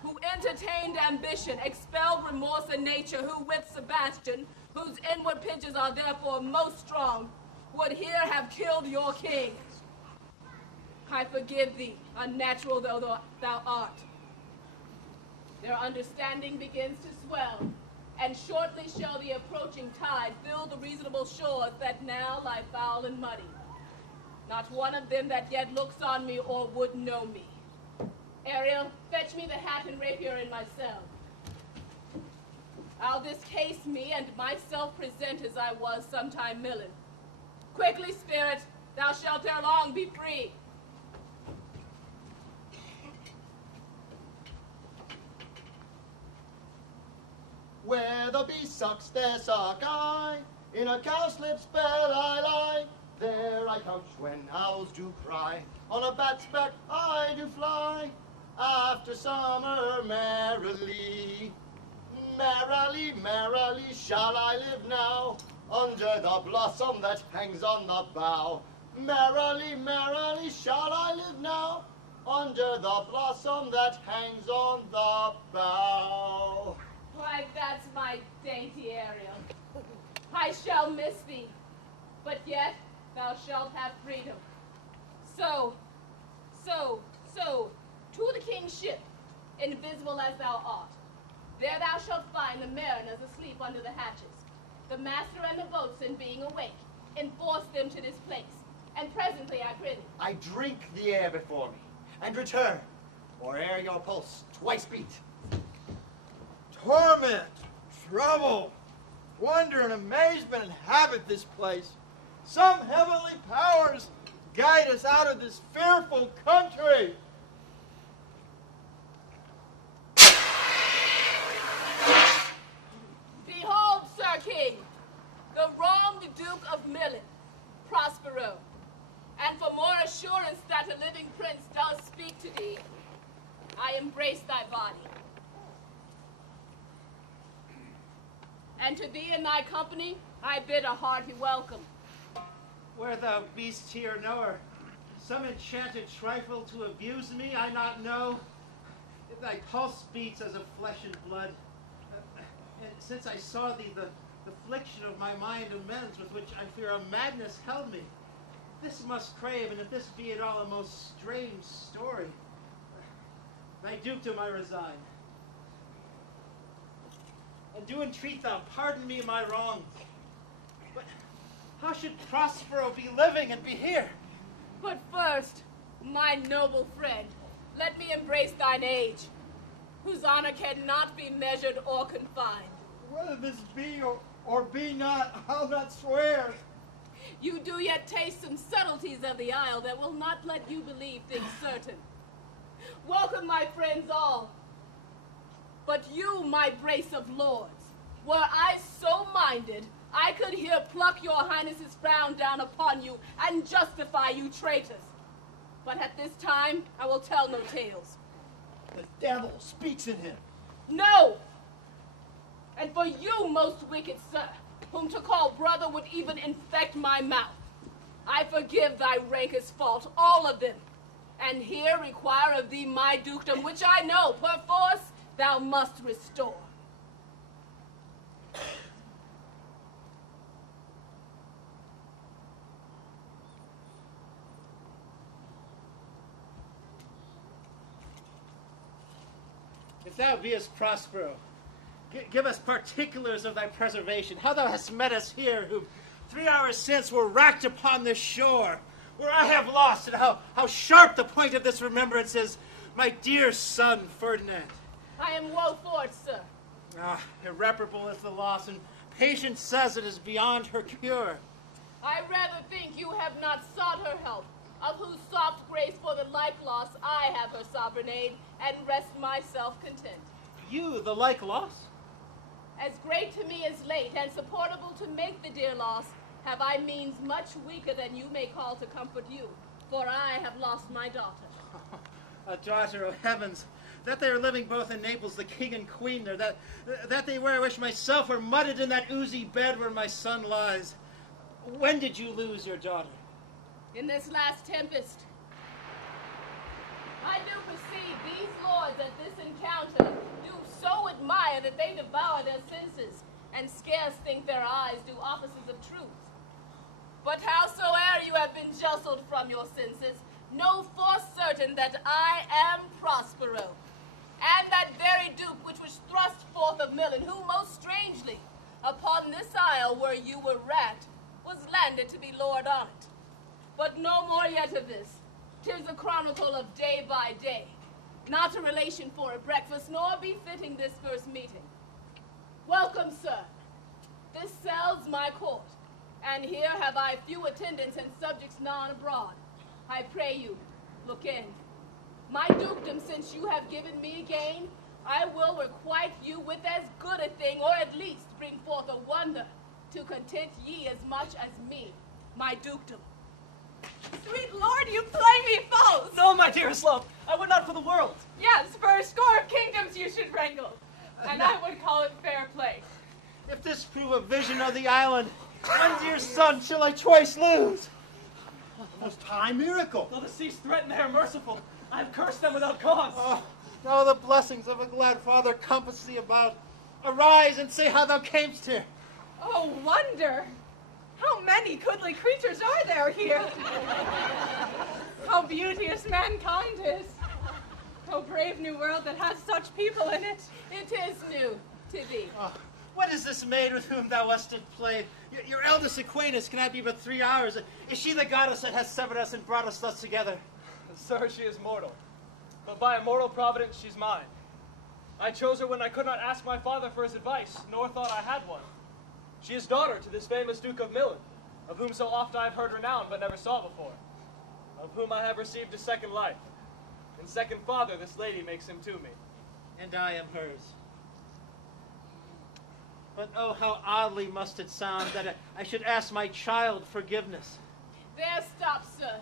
who entertained ambition, expelled remorse in nature, who with Sebastian, whose inward pinches are therefore most strong, would here have killed your king. I forgive thee, unnatural though thou art. Their understanding begins to swell, and shortly shall the approaching tide fill the reasonable shores that now lie foul and muddy. Not one of them that yet looks on me or would know me. Ariel, fetch me the hat and rapier in my cell. I'll discase me and myself present as I was sometime millen. Quickly, spirit, thou shalt ere long be free. Where the bee sucks, there suck I. In a cowslip's bell I lie. There I couch when owls do cry. On a bat's back I do fly. After summer merrily. Merrily, merrily shall I live now. Under the blossom that hangs on the bough. Merrily, merrily shall I live now. Under the blossom that hangs on the bough. Why, that's my dainty Ariel. I shall miss thee, but yet thou shalt have freedom. So, to the king's ship, invisible as thou art. There thou shalt find the mariners asleep under the hatches, the master and the boatswain being awake. Enforce them to this place, and presently I prithee. I drink the air before me, and return, or ere your pulse twice beat. Torment, trouble, wonder, and amazement inhabit this place. Some heavenly powers guide us out of this fearful country. Behold, Sir King, the wronged Duke of Milan, Prospero, and for more assurance that a living prince does speak to thee, I embrace thy body. And to thee and thy company, I bid a hearty welcome. Were thou beast here knower, some enchanted trifle to abuse me, I not know. Thy pulse beats as of flesh and blood. And since I saw thee, the affliction of my mind amends, with which I fear a madness held me. This must crave, and if this be at all a most strange story, thy dukedom I resign. And do entreat thou pardon me my wrongs. But how should Prospero be living and be here? But first, my noble friend, let me embrace thine age, whose honor cannot be measured or confined. Whether this be or be not, I'll not swear. You do yet taste some subtleties of the isle that will not let you believe things certain. Welcome, my friends all. But you, my brace of lords, were I so minded, I could here pluck your highnesses' frown down upon you and justify you traitors. But at this time, I will tell no tales. The devil speaks in him. No! And for you, most wicked sir, whom to call brother would even infect my mouth, I forgive thy rankest fault, all of them, and here require of thee my dukedom, which I know, perforce, thou must restore. If thou beest Prospero, give us particulars of thy preservation, how thou hast met us here, who 3 hours since were racked upon this shore, where I have lost, and how sharp the point of this remembrance is, my dear son, Ferdinand. I am woe for it, sir. Irreparable is the loss, and patience says it is beyond her cure. I rather think you have not sought her help, of whose soft grace for the like loss I have her sovereign aid, and rest myself content. You, the like loss? As great to me as late, and supportable to make the dear loss, have I means much weaker than you may call to comfort you, for I have lost my daughter. A daughter, oh heavens! That they are living both in Naples, the king and queen there, that they were, I wish myself were mudded in that oozy bed where my son lies. When did you lose your daughter? In this last tempest. I do perceive these lords at this encounter do so admire that they devour their senses, and scarce think their eyes do offices of truth. But howsoe'er you have been justled from your senses, know for certain that I am Prospero, and that very duke which was thrust forth of Milan, who most strangely, upon this isle where you were wracked, was landed to be lord on it. But no more yet of this. 'Tis a chronicle of day by day, not a relation for a breakfast, nor befitting this first meeting. Welcome, sir. This cell's my court, and here have I few attendants and subjects none abroad. I pray you, look in. My dukedom, since you have given me gain, I will requite you with as good a thing, or at least bring forth a wonder, to content ye as much as me, my dukedom. Sweet lord, you play me false! No, my dearest love, I would not for the world. Yes, for a score of kingdoms you should wrangle, and I would call it fair play. If this prove a vision of the island, one dear son shall I twice lose. A most high miracle. Though the seas threaten, they are merciful. I have cursed them without cause. Oh, now the blessings of a glad father compass thee about. Arise and say how thou camest here. Oh, wonder! How many goodly creatures are there here? How beauteous mankind is. Oh, brave new world that has such people in it. It is new to thee. What is this maid with whom thou wast at play? Your eldest acquaintance cannot be but 3 hours. Is she the goddess that has severed us and brought us thus together? Sir, she is mortal, but by a mortal providence she's mine. I chose her when I could not ask my father for his advice, nor thought I had one. She is daughter to this famous Duke of Milan, of whom so oft I have heard renown but never saw before, of whom I have received a second life. And second father this lady makes him to me. And I am hers. But oh, how oddly must it sound that I should ask my child forgiveness. There stop, sir.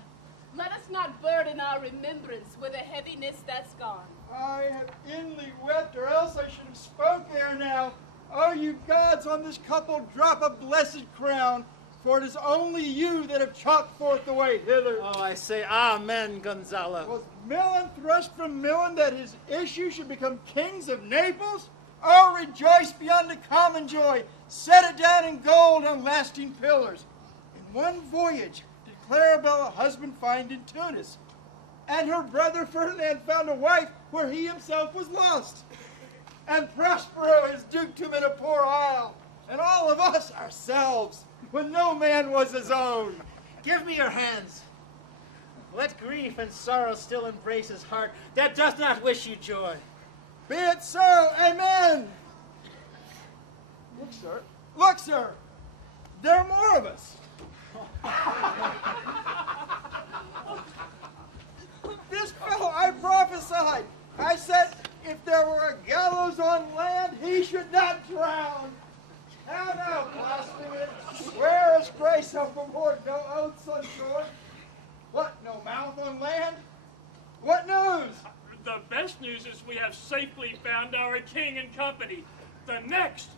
Let us not burden our remembrance with a heaviness that's gone. I have inly wept, or else I should have spoke ere now. Oh, you gods, on this couple drop a blessed crown, for it is only you that have chalked forth the way hither. Oh, I say amen, Gonzalo. Was Milan thrust from Milan that his issue should become kings of Naples? Oh, rejoice beyond the common joy. Set it down in gold on lasting pillars. In one voyage did Claribel a husband find in Tunis, and her brother Ferdinand found a wife where he himself was lost. And Prospero his dukedom in a poor isle, and all of us ourselves, when no man was his own. Give me your hands. Let grief and sorrow still embrace his heart that doth not wish you joy. Be it so, amen. Look, sir. Look, sir. There are more of us. This fellow I prophesied. I said, if there were a gallows on land, he should not drown. How now, blasphemous? Swear us grace overboard, no oaths on shore. What, no mouth on land? What news? The best news is we have safely found our king and company. The next,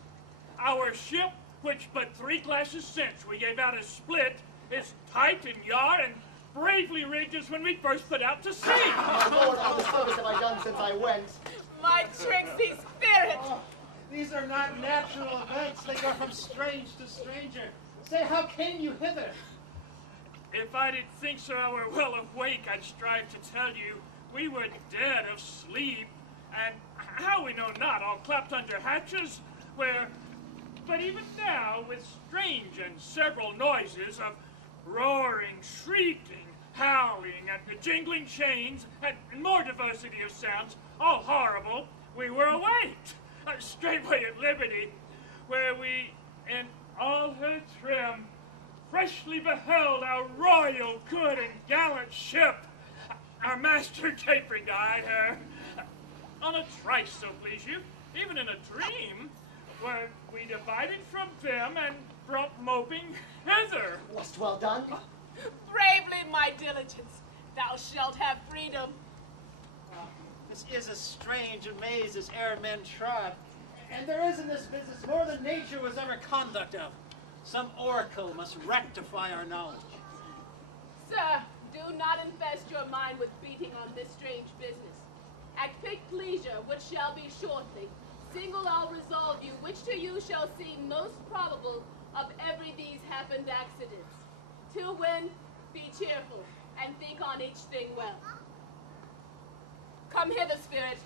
our ship, which but 3 glasses since we gave out as split, is tight in yard and bravely rigged as when we first put out to sea. Lord, how the service have I done since I went? My tricksy spirit! Oh, these are not natural events. They go from strange to stranger. Say, how came you hither? If I did think, sir, I were well awake, I'd strive to tell you we were dead of sleep, and how we know not, all clapped under hatches, where, but even now, with strange and several noises of roaring, shrieking, howling, and the jingling chains, and more diversity of sounds, all horrible, we were awaked, straightway at liberty, where we, in all her trim, freshly beheld our royal, good, and gallant ship, our master capering to hide her, on a trice, so please you, even in a dream, where we divided from them and brought moping hither. Was't well done? Bravely, my diligence, thou shalt have freedom. This is as strange a maze as e'er men trod, and there is in this business more than nature was ever conduct of. Some oracle must rectify our knowledge. Sir, do not infest your mind with beating on this strange business. At quick pleasure, which shall be shortly, single I'll resolve you, which to you shall seem most probable of every these happened accidents. Till when, be cheerful, and think on each thing well. Come hither, spirit.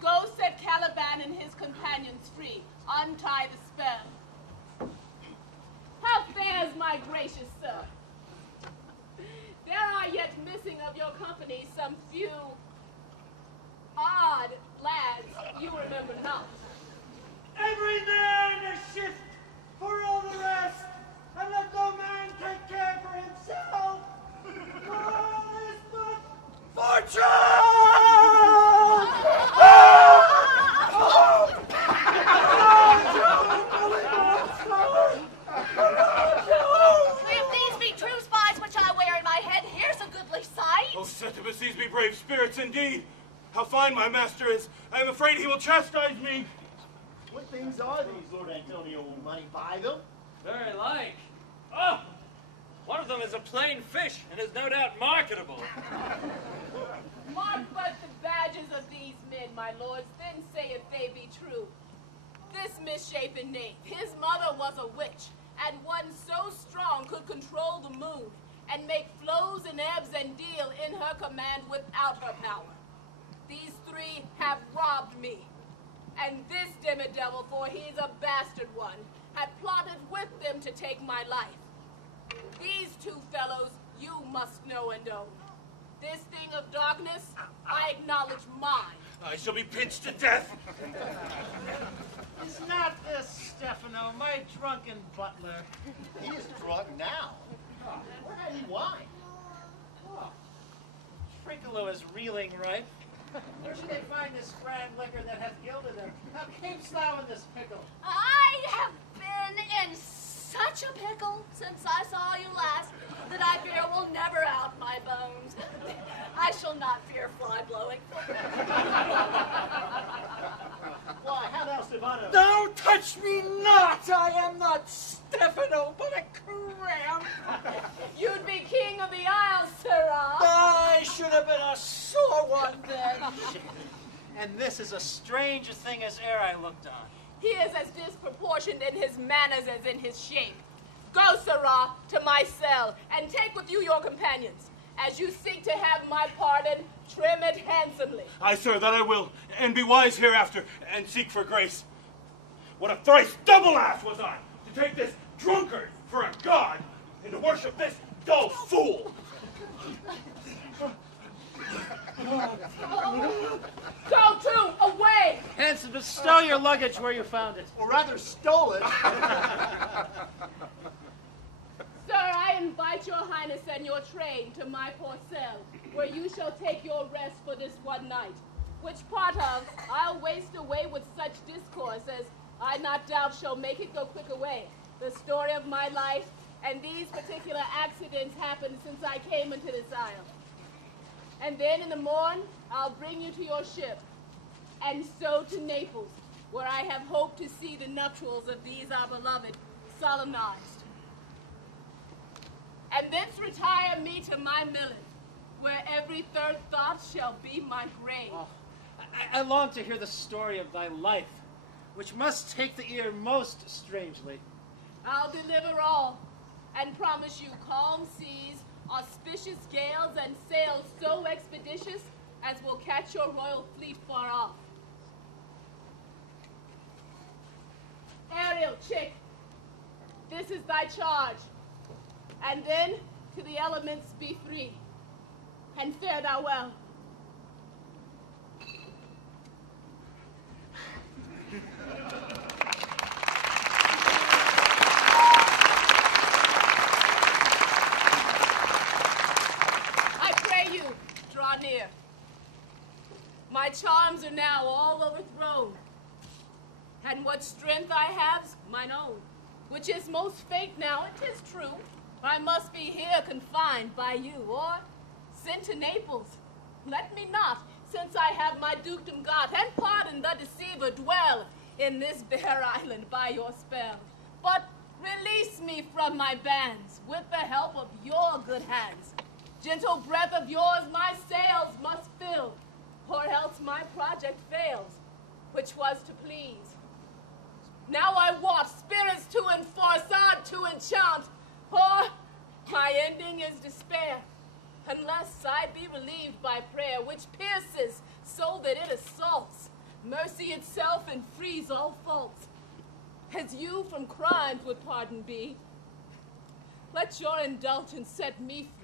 Go set Caliban and his companions free. Untie the spell. How fares my gracious sir? There are yet missing of your company some few odd lads you remember not. Every man a shift for all the rest, and let no man take care for himself. All is but fortune! If these be true spies which I wear in my head, here's a goodly sight. Oh, Septimus, these be brave spirits indeed. How fine my master is. I am afraid he will chastise me. What things are these, Lord Antonio? Will money buy them? Very like. Oh! One of them is a plain fish, and is no doubt marketable. Mark but the badges of these men, my lords, then say if they be true. This misshapen knave, his mother was a witch, and one so strong could control the moon, and make flows and ebbs and deal in her command without her power. These three have robbed me, and this demi-devil, for he's a bastard one, had plotted with them to take my life. These two fellows you must know and own. This thing of darkness, I acknowledge mine. I shall be pinched to death. Is not this Stephano, my drunken butler? He is drunk now. Where had he wine? Trinculo is reeling ripe. Where should they find this grand liquor that hath gilded her? How camest thou in this pickle? I have been in such a pickle since I saw you last that I fear will never out my bones. I shall not fear fly blowing. Why, how thou, Stephano? Thou touch me not! I am not Stephano, but a cramp. You'd be king of the Isles, sirrah. I should have been a sore one then. And this is as strange a thing as e'er I looked on. He is as disproportioned in his manners as in his shape. Go, sirrah, to my cell, and take with you your companions. As you seek to have my pardon, trim it handsomely. Aye, sir, that I will, and be wise hereafter, and seek for grace. What a thrice double ass was I, to take this drunkard for a god, and to worship this dull fool. Go to, away! Hanson, bestow your luggage where you found it. Or rather, stole it. Sir, I invite your highness and your train to my poor cell, where you shall take your rest for this one night, which part of I'll waste away with such discourse as I not doubt shall make it go quick away. The story of my life and these particular accidents happened since I came into this isle. And then in the morn, I'll bring you to your ship, and so to Naples, where I have hoped to see the nuptials of these our beloved solemnized. And thence retire me to my millet, where every third thought shall be my grave. Oh, I long to hear the story of thy life, which must take the ear most strangely. I'll deliver all, and promise you calm seas, auspicious gales, and sails so expeditious as will catch your royal fleet far off. Ariel, chick, this is thy charge. And then to the elements be free, and fare thou well. I pray you, draw near. My charms are now all overthrown, and what strength I have's mine own, which is most faint now, it is true. I must be here confined by you, or sent to Naples. Let me not, since I have my dukedom got, and pardon the deceiver, dwell in this bare island by your spell. But release me from my bands, with the help of your good hands. Gentle breath of yours my sails must fill, or else my project fails, which was to please. Now I want spirits to enforce, art to enchant, or my ending is despair, unless I be relieved by prayer, which pierces so that it assaults mercy itself and frees all faults. As you from crimes would pardon be, let your indulgence set me free.